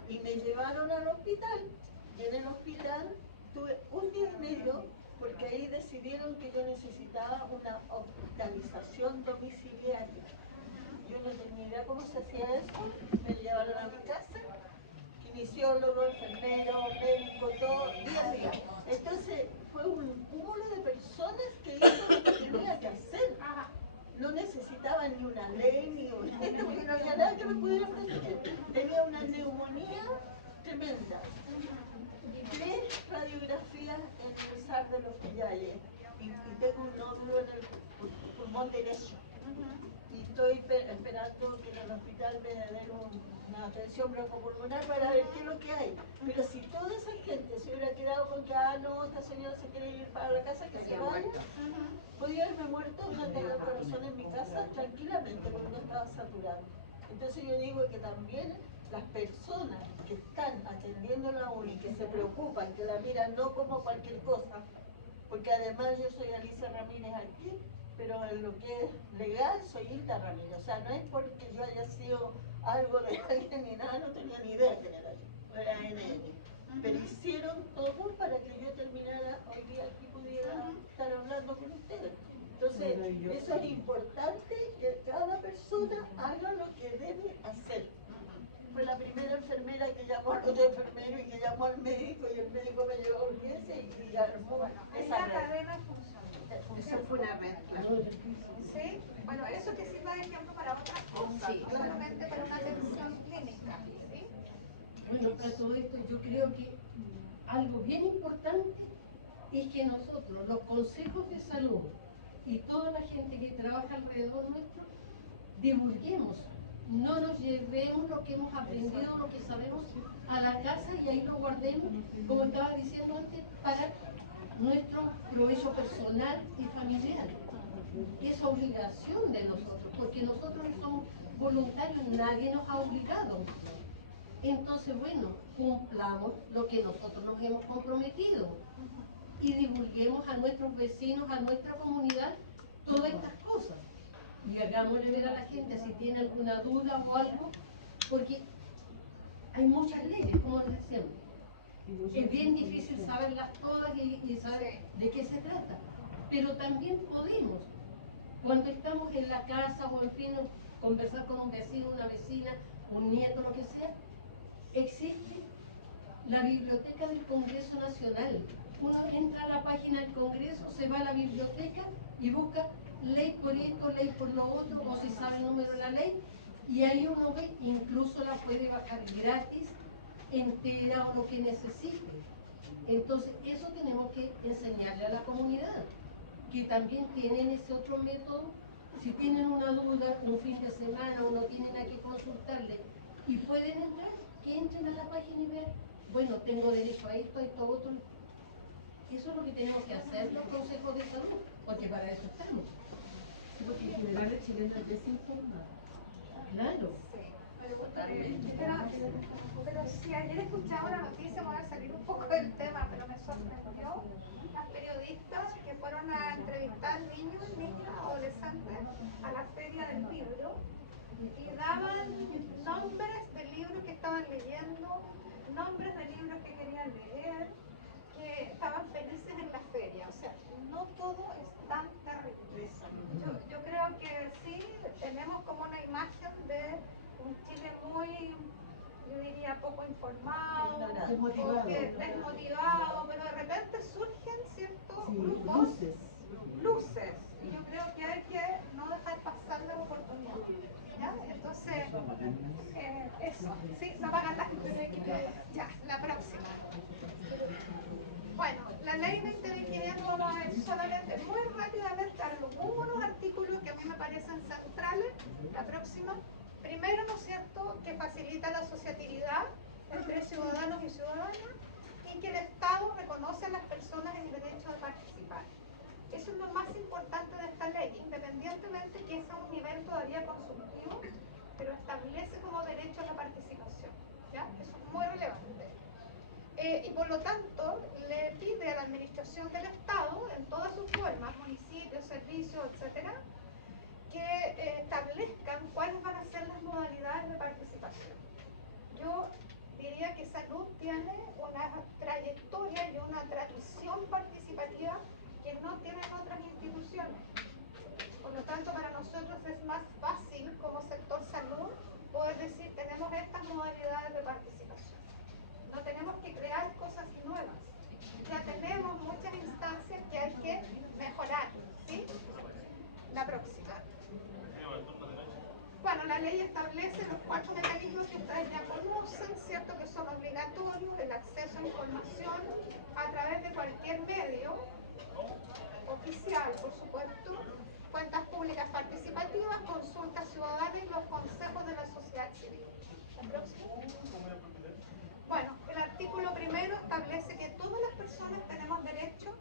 Y me llevaron al hospital, y en el hospital tuve un día y medio porque ahí decidieron que yo necesitaba una hospitalización domiciliaria. Yo no tenía idea cómo se hacía eso, me llevaron a mi casa, kinesiólogo, enfermero, médico, todo, día a día. Entonces fue un cúmulo de personas que hizo lo que tenía que hacer. No necesitaba faltaba ni una ley, ni no había nada que me pudiera proteger. Tenía una neumonía tremenda. 3 radiografías en el SAR de los Villares y tengo un nódulo en el pulmón derecho. Y estoy esperando que en el hospital me den una atención broncopulmonar para ver qué es lo que hay. Pero si toda esa gente se hubiera quedado con que, no, esta señora se quiere ir para la casa, que se vaya, podía haberme muerto de un ataque al corazón en mi casa tranquilamente porque no estaba saturado. Entonces yo digo que también las personas que están atendiendo la UNI, que se preocupan, que la miran no como cualquier cosa, porque además yo soy Alicia Ramírez aquí, pero en lo que es legal soy Hilda Ramírez. O sea, no es porque yo haya sido algo de alguien ni nada, no tenía ni idea que era ANN. Pero hicieron todo para que yo terminara hoy día aquí, pudiera estar hablando con ustedes. Entonces, eso es importante, que cada persona haga lo que debe hacer. Fue la primera enfermera que llamó al otro enfermero y que llamó al médico y el médico me llevó a urgencia y armó esa red. cadena funcionó. Eso fue una red, claro. Sí, bueno, eso te sirva de ejemplo para otras cosas, no solamente para una atención clínica. ¿Sí? Bueno, para todo esto yo creo que algo bien importante es que nosotros, los consejos de salud y toda la gente que trabaja alrededor nuestro, divulguemos. No nos llevemos lo que hemos aprendido, lo que sabemos a la casa y ahí lo guardemos, como estaba diciendo antes, para nuestro provecho personal y familiar. Es obligación de nosotros, porque nosotros no somos voluntarios, nadie nos ha obligado. Entonces, bueno, cumplamos lo que nosotros nos hemos comprometido y divulguemos a nuestros vecinos, a nuestra comunidad, todas estas cosas. Y hagámosle ver a la gente si tiene alguna duda o algo, porque hay muchas leyes, como les decíamos. Es bien difícil saberlas todas y saber de qué se trata, pero también podemos, cuando estamos en la casa o en fin, conversar con un vecino, una vecina, un nieto, lo que sea, existe la biblioteca del Congreso Nacional. Uno entra a la página del Congreso, se va a la biblioteca y busca ley por esto, ley por lo otro, o si sabe el número de la ley, y ahí uno ve, incluso la puede bajar gratis, entera o lo que necesite. Entonces, eso tenemos que enseñarle a la comunidad, que también tienen ese otro método. Si tienen una duda, un fin de semana o no tienen a qué consultarle y pueden entrar, que entren a la página y vean, bueno, tengo derecho a esto, a esto, a otro. Eso es lo que tenemos que hacer los consejos de salud, porque para eso estamos. Porque en general el chileno es desinformado. Claro. Pero si ayer escuchaba una noticia, voy a salir un poco del tema, pero me sorprendió las periodistas que fueron a entrevistar niños, niñas, adolescentes a la feria del libro y daban nombres de libros que estaban leyendo, nombres de libros que querían leer, que estaban felices en la feria. O sea, no todo es tan terrible. Yo creo que sí tenemos como una imagen de un Chile muy, yo diría, poco informado, desmotivado, pero de repente surgen ciertos grupos, luces, y yo creo que hay que no dejar pasar la oportunidad. ¿Ya? Entonces, eso, sí, no pagan las ya, la próxima. Bueno, la ley 2025 vamos a ver solamente muy rápidamente algunos artículos que a mí me parecen centrales. La próxima. Primero, ¿no es cierto?, que facilita la asociatividad entre ciudadanos y ciudadanas y que el Estado reconoce a las personas el derecho de participar. Eso es lo más importante de esta ley, independientemente que es a un nivel todavía consultivo, pero establece como derecho a la participación. ¿Ya? Eso es muy relevante. Y por lo tanto, le pide a la administración del Estado, en todas sus formas, municipios, servicios, etcétera, que establezcan cuáles van a ser las modalidades de participación. Yo diría que salud tiene una trayectoria y una tradición participativa que no tienen otras instituciones. Por lo tanto, para nosotros es más fácil como sector salud poder decir tenemos estas modalidades de participación. No tenemos que crear cosas nuevas. Ya tenemos muchas instancias que hay que mejorar. ¿Sí? La próxima. la ley establece los 4 mecanismos que ustedes ya conocen, ¿cierto? Que son obligatorios, el acceso a información a través de cualquier medio, oficial, por supuesto, cuentas públicas participativas, consultas ciudadanas y los consejos de la sociedad civil. Bueno, el artículo primero establece que todas las personas tenemos derecho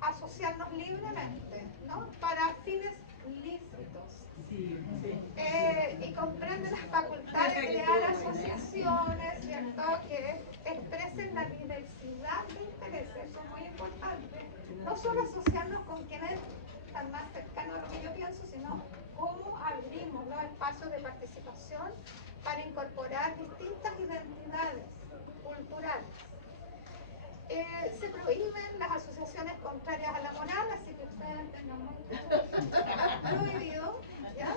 a asociarnos libremente, ¿no? Para fines lícitos. Y comprende las facultades de crear asociaciones, ¿cierto? Que expresen la diversidad de intereses, eso es muy importante. No solo asociarnos con quienes están más cercanos a lo que yo pienso, sino cómo abrimos los espacios de participación para incorporar distintas identidades culturales. Se prohíben las asociaciones contrarias a la moral, así que ustedes tengan muy prohibido, ¿ya?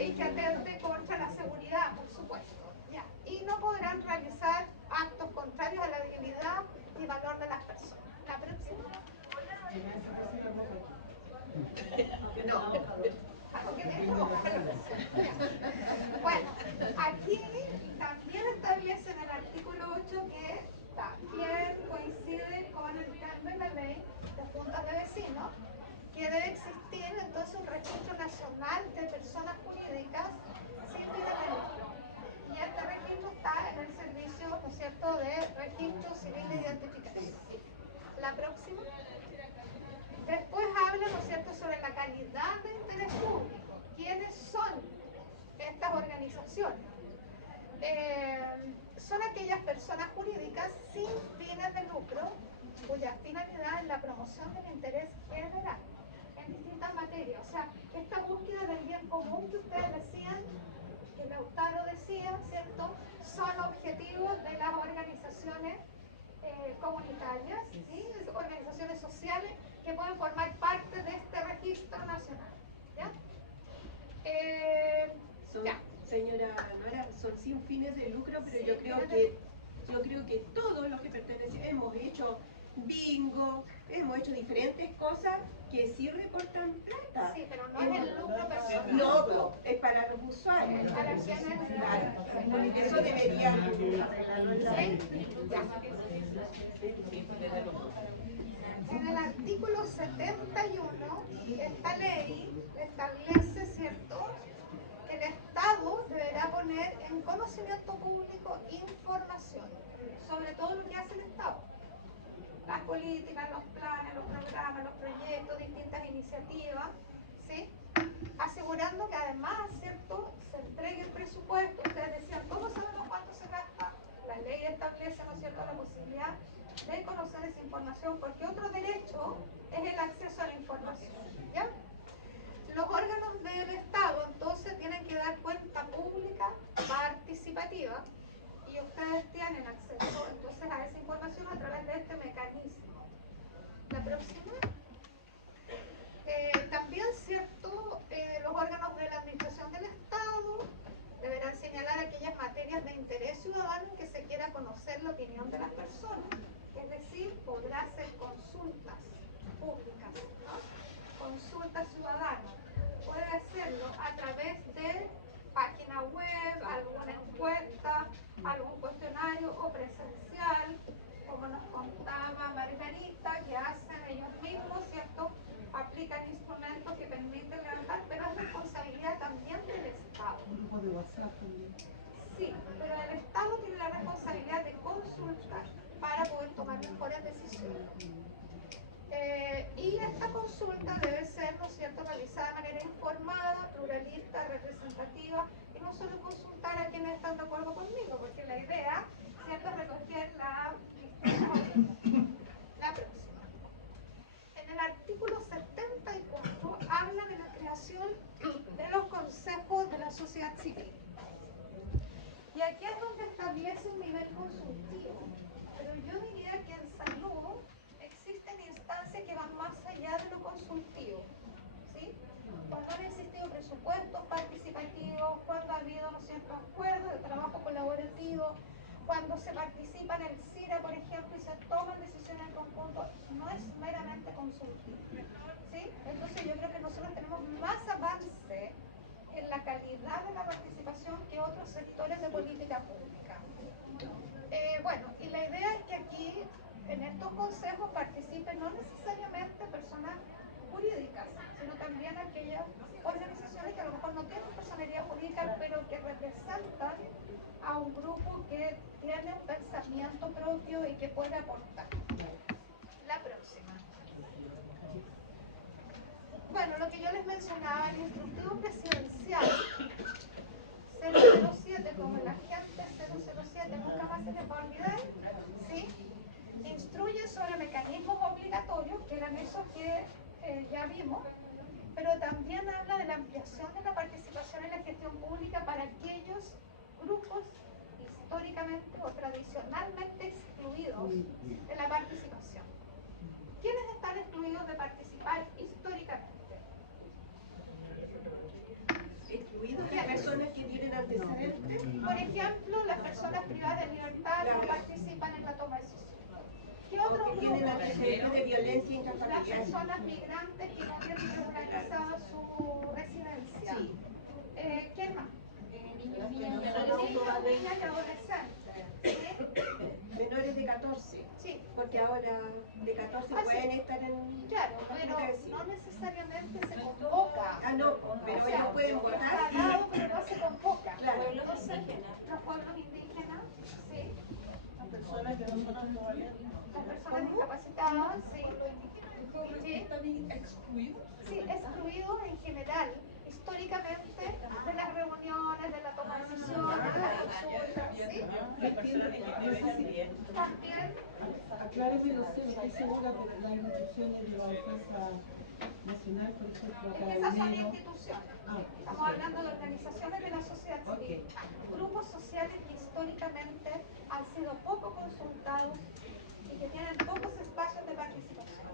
Y que atente contra la seguridad, por supuesto, ¿ya? Y no podrán realizar actos contrarios a la dignidad y valor de las personas. La próxima. Bueno, aquí también establece en el artículo 8 que también coincide con el cambio en la ley de juntas de vecinos, que debe existir entonces un registro nacional de personas jurídicas sin fines de lucro. Y este registro está en el servicio, ¿no es cierto?, de registro civil de identificación. La próxima. Después habla, ¿no es cierto?, sobre la calidad de interés público. ¿Quiénes son estas organizaciones? Son aquellas personas jurídicas sin fines de lucro cuya finalidad es la promoción del interés general en distintas materias. O sea, esta búsqueda del bien común que ustedes decían, que Lautaro decía, ¿cierto?, son objetivos de las organizaciones comunitarias, ¿sí? Organizaciones sociales que pueden formar parte de este registro nacional. ¿Ya? Señora Nora, son sin fines de lucro, pero sí, yo creo que todos los que pertenecen, hemos hecho bingo, hemos hecho diferentes cosas que sí reportan plata. Sí, pero no es el lucro personal. No, pero es para los usuarios. Para quienes eso debería. En el artículo 71, esta ley establece, ¿cierto?, que el Estado deberá poner en conocimiento público información sobre todo lo que hace el Estado. Las políticas, los planes, los programas, los proyectos, distintas iniciativas, ¿sí? Asegurando que además, ¿cierto?, se entregue el presupuesto. Ustedes decían, ¿cómo sabemos cuánto se gasta? La ley establece, ¿no es cierto?, la posibilidad de conocer esa información, porque otro derecho es el acceso a la información, ¿ya? Los órganos del Estado entonces tienen que dar cuenta pública participativa y ustedes tienen acceso entonces a esa información a través de este mecanismo. La próxima. También, ¿cierto?, los órganos de la administración del Estado deberán señalar aquellas materias de interés ciudadano en que se quiera conocer la opinión de las personas. Es decir, podrá hacer consultas públicas, ¿no? Consultas ciudadanas. Puede hacerlo a través de página web, alguna encuesta, algún cuestionario o presencial, como nos contaba Margarita, que hacen ellos mismos, ¿cierto? Aplican instrumentos que permiten levantar, pero es responsabilidad también del Estado. Grupo de WhatsApp también. Sí, pero el Estado tiene la responsabilidad de consultar para poder tomar mejores decisiones. Y esta consulta debe ser, ¿no es cierto?, realizada de manera informada, pluralista, representativa, y no solo consultar a quienes están de acuerdo conmigo, porque la idea, ¿cierto?, es recoger la próxima. En el artículo 74 habla de la creación de los consejos de la sociedad civil. Y aquí es donde establece un nivel consultivo. Pero yo diría que en salud existen instancias que van más allá de lo consultivo, ¿sí? Cuando han existido presupuestos participativos, cuando ha habido, ¿no es cierto?, acuerdos de trabajo colaborativo, cuando se participa en el CIRA, por ejemplo, y se toman decisiones en conjunto, no es meramente consultivo, ¿sí? Entonces yo creo que nosotros tenemos más avance en la calidad calidad de la participación que otros sectores de política pública. Bueno, y la idea es que aquí, en estos consejos, participen no necesariamente personas jurídicas, sino también aquellas organizaciones que a lo mejor no tienen personalidad jurídica, pero que representan a un grupo que tiene un pensamiento propio y que puede aportar. La próxima. Bueno, lo que yo les mencionaba, el instructivo presidencial 007, como la gente 007, nunca más se les va a olvidar, ¿sí? Instruye sobre mecanismos obligatorios, que eran esos que ya vimos, pero también habla de la ampliación de la participación en la gestión pública para aquellos grupos históricamente o tradicionalmente excluidos de la participación. ¿Quiénes están excluidos de participar históricamente? Excluidos las personas que tienen antecedentes. Por ejemplo, las personas privadas de libertad no participan en la toma de decisiones. ¿Qué otros grupos? Tienen antecedentes de violencia intrafamiliar. Las personas migrantes que no tienen regularizada su residencia. Sí. ¿Quién más? Niños, niñas y adolescentes. ¿Sí? Menores de 14. Sí. Porque ahora de 14 pueden estar en... Claro, pero no necesariamente se convoca. Ah, no, pero ellos pueden votar. Está dado, pero no se convoca. Claro. Pueblos indígenas. Los pueblos indígenas, sí. Las personas que no son autovalentes. Las personas discapacitadas, sí. ¿Sí? ¿Están excluidos? Sí, excluidos en general, históricamente, de las reuniones, de la toma de decisiones, de la consulta, ¿sí? También. Acláreme, no sé, no estoy segura, pero las instituciones de la defensa nacional, por ejemplo, Es que esas son Carabineros. instituciones. Estamos hablando de organizaciones de la sociedad civil. Grupos sociales que históricamente han sido poco consultados y que tienen pocos espacios de participación.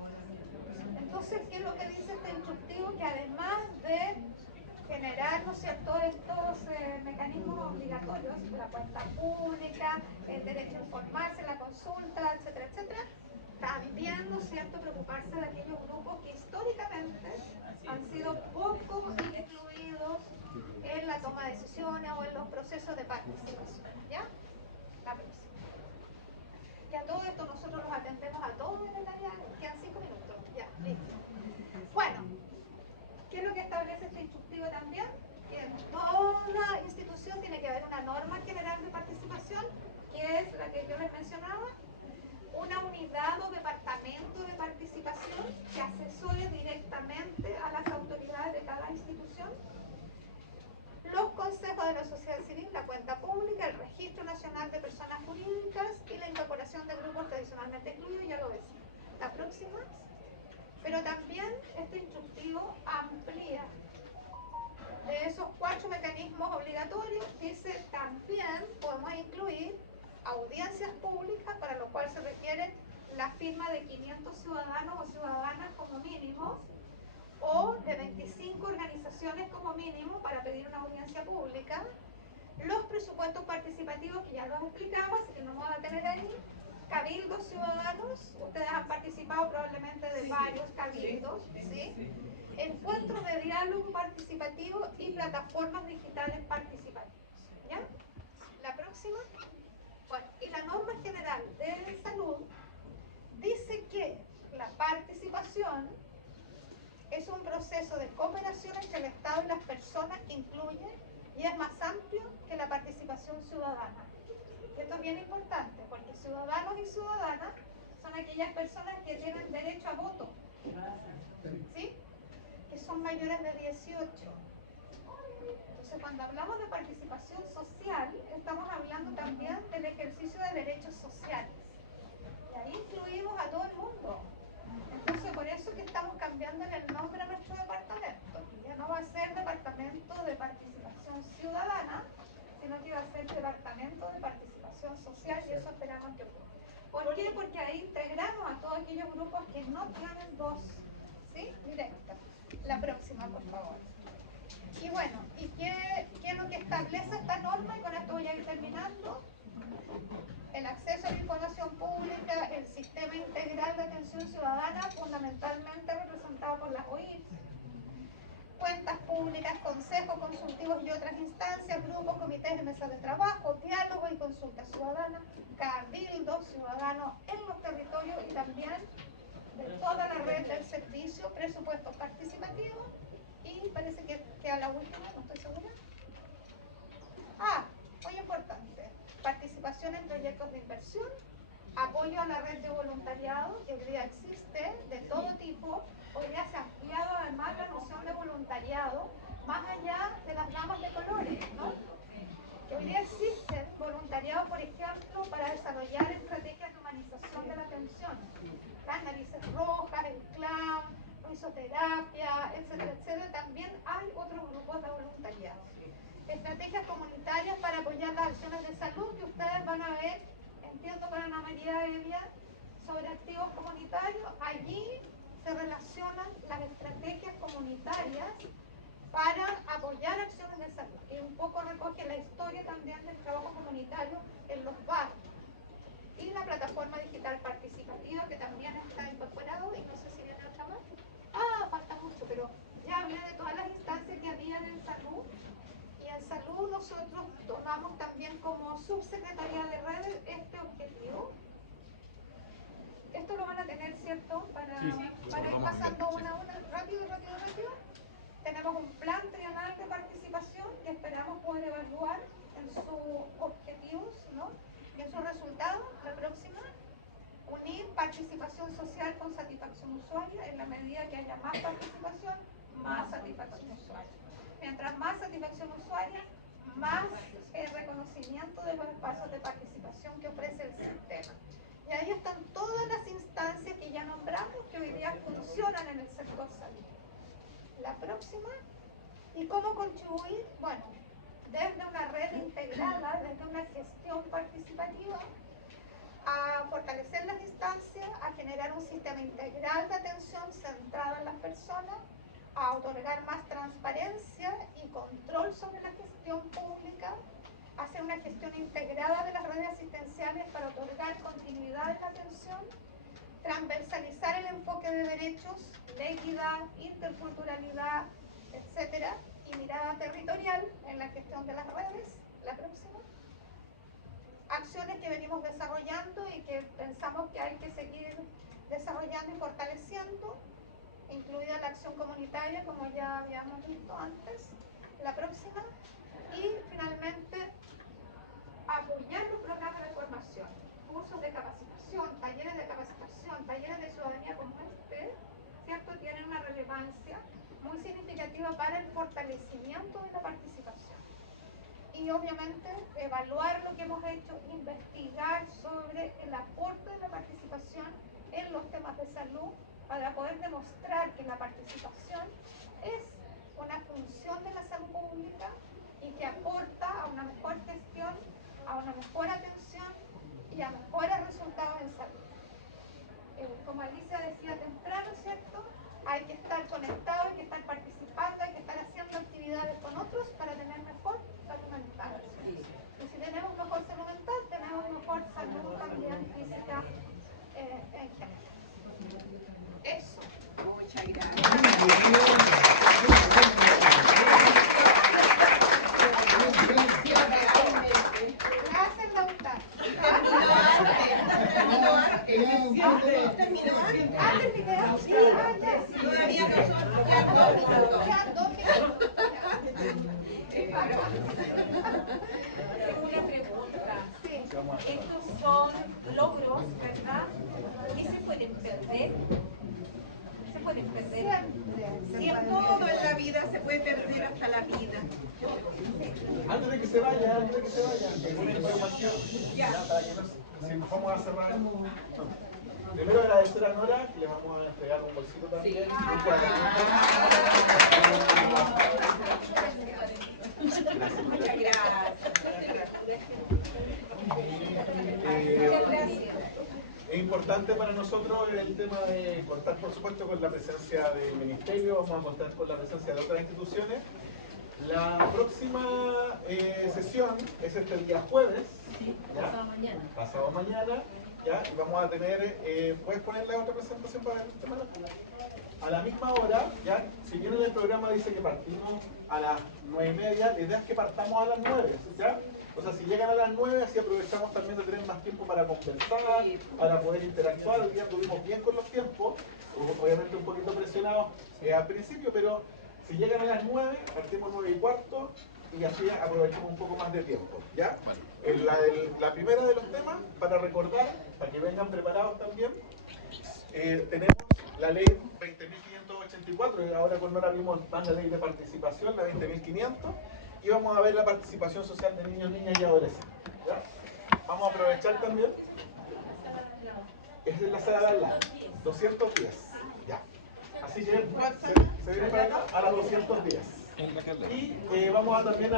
Entonces, ¿qué es lo que dice este instructivo? Que además de generar, ¿no es cierto?, estos mecanismos obligatorios, la cuenta pública, el derecho a informarse, la consulta, etcétera, etcétera, también, ¿no es cierto?, preocuparse de aquellos grupos que históricamente han sido poco incluidos en la toma de decisiones o en los procesos de participación. ¿Ya? La próxima. Y a todo esto nosotros los atendemos a todos en el área, quedan 5 minutos. Ya, listo. Bueno, ¿qué es lo que establece este instructivo también? Que en toda institución tiene que haber una norma general de participación, que es la que yo les mencionaba, una unidad o departamento de participación que asesore directamente a las autoridades de cada institución, los consejos de la sociedad civil, la cuenta pública, el registro nacional de personas jurídicas y la incorporación de grupos tradicionalmente excluidos, ya lo decía. La próxima. Pero también este instructivo amplía de esos 4 mecanismos obligatorios, dice también podemos incluir audiencias públicas, para lo cual se requiere la firma de 500 ciudadanos o ciudadanas como mínimo, o de 25 organizaciones como mínimo para pedir una audiencia pública, los presupuestos participativos que ya los explicamos, así que no me voy a detener ahí, cabildos ciudadanos, ustedes han participado probablemente de varios cabildos, ¿sí? Encuentros de diálogo participativo y plataformas digitales participativas, ¿ya? La próxima. Bueno, y la norma general de salud dice que la participación es un proceso de cooperación entre el Estado y las personas que incluye y es más amplio que la participación ciudadana. Esto es bien importante porque ciudadanos y ciudadanas son aquellas personas que tienen derecho a voto, ¿sí? Que son mayores de 18. Entonces, cuando hablamos de participación social, estamos hablando también del ejercicio de derechos sociales. Y ahí incluimos a todo el mundo. Entonces, por eso que estamos cambiando el nombre a nuestro departamento. Ya no va a ser Departamento de Participación Ciudadana, sino que va a ser Departamento de Participación Social, y eso esperamos que ocurra. ¿Por qué? Porque ahí integramos a todos aquellos grupos que no tienen voz, ¿sí? Directa. La próxima, por favor. Y bueno, ¿y qué es lo que establece esta norma? Y con esto voy a ir terminando. El acceso a la información pública, el sistema integral de atención ciudadana, fundamentalmente representado por las OIRS, cuentas públicas, consejos consultivos y otras instancias, grupos, comités de mesas de trabajo, diálogo y consulta ciudadana, cabildo ciudadano en los territorios y también de toda la red del servicio, presupuestos participativos y parece que a la última, no estoy segura. Muy importante, participación en proyectos de inversión, apoyo a la red de voluntariado, que hoy día existe de todo tipo. Hoy día se ha ampliado además la noción de voluntariado más allá de las gamas de colores, ¿no? Que hoy día existe voluntariado, por ejemplo, para desarrollar estrategias de humanización de la atención. Las narices rojas, el clown, risoterapia, etcétera, etcétera. También hay otros grupos de voluntariado. Estrategias comunitarias para apoyar las acciones de salud que ustedes van a ver, entiendo con Ana María Evia, sobre activos comunitarios. Allí se relacionan las estrategias comunitarias para apoyar acciones de salud. Y un poco recoge la historia también del trabajo comunitario en los barrios. Y la plataforma digital participativa que también está incorporado, y no sé si viene otra más. Falta mucho, pero ya hablé de todas las instancias que había en salud. Y en salud nosotros tomamos también como subsecretaría de redes este objetivo. Esto lo van a tener, ¿cierto? Para ir pasando una a una, rápido. Tenemos un plan trienal de participación que esperamos poder evaluar en sus objetivos, ¿no? Y en sus resultados. La próxima, unir participación social con satisfacción usuaria. En la medida que haya más participación, más satisfacción usuaria. Mientras más satisfacción usuaria, más reconocimiento de los espacios de participación que ofrece el sistema. Y ahí están todas las instancias que ya nombramos que hoy día funcionan en el sector salud. La próxima. ¿Y cómo contribuir? Bueno, desde una red integrada, desde una gestión participativa, a fortalecer las instancias, a generar un sistema integral de atención centrado en las personas, a otorgar más transparencia y control sobre la gestión pública, hacer una gestión integrada de las redes asistenciales para otorgar continuidad en la atención, transversalizar el enfoque de derechos, de equidad, interculturalidad, etcétera, y mirada territorial en la gestión de las redes. La próxima. Acciones que venimos desarrollando y que pensamos que hay que seguir desarrollando y fortaleciendo, incluida la acción comunitaria, como ya habíamos visto antes. La próxima. Y finalmente, apoyar los programas de formación, cursos de capacitación, talleres de capacitación, talleres de ciudadanía como este, ¿cierto? Tienen una relevancia muy significativa para el fortalecimiento de la participación. Y obviamente evaluar lo que hemos hecho, investigar sobre el aporte de la participación en los temas de salud para poder demostrar que la participación es una función de la salud pública y que aporta a una mejor gestión, a una mejor atención y a mejores resultados en salud. Como Alicia decía temprano, ¿cierto? Hay que estar conectados, hay que estar participando, hay que estar haciendo actividades con otros para tener mejor salud mental. Y si tenemos mejor salud mental, tenemos mejor salud también física en general. Eso. Muchas gracias. Gracias, Laura. ¿Terminó antes? Sí, Todavía nosotros quedan 2 minutos. Una pregunta. Estos son logros, ¿verdad? ¿Qué se pueden perder? ¿Se pueden perder? Siempre. Todo en la vida se puede perder, hasta la vida. Antes de que se vaya, una información. Para que nos vamos a cerrar. Primero agradecer a Nora, que le vamos a entregar un bolsito también. Muchas gracias. Es importante para nosotros el tema de contar, por supuesto, con la presencia del Ministerio, vamos a contar con la presencia de otras instituciones. La próxima sesión es el día jueves. Pasado mañana. ¿Ya? Y vamos a tener, ¿puedes poner la otra presentación para el tema? a la misma hora, ya, si bien en el programa dice que partimos a las 9:30, la idea es que partamos a las 9, ¿ya? O sea, si llegan a las 9, así aprovechamos también de tener más tiempo para conversar, para poder interactuar. Hoy día estuvimos bien con los tiempos, obviamente un poquito presionados al principio, pero si llegan a las 9, partimos 9:15 y así aprovechamos un poco más de tiempo, ¿ya? La primera de los temas, para recordar, para que vengan preparados también, tenemos la ley 20.584, ahora con Nora vimos más la ley de participación, la 20.500, y vamos a ver la participación social de niños, niñas y adolescentes, ¿ya? Vamos a aprovechar también, es en la sala de al lado, 210, ya. Así que se viene para acá a las 210. Y vamos a también a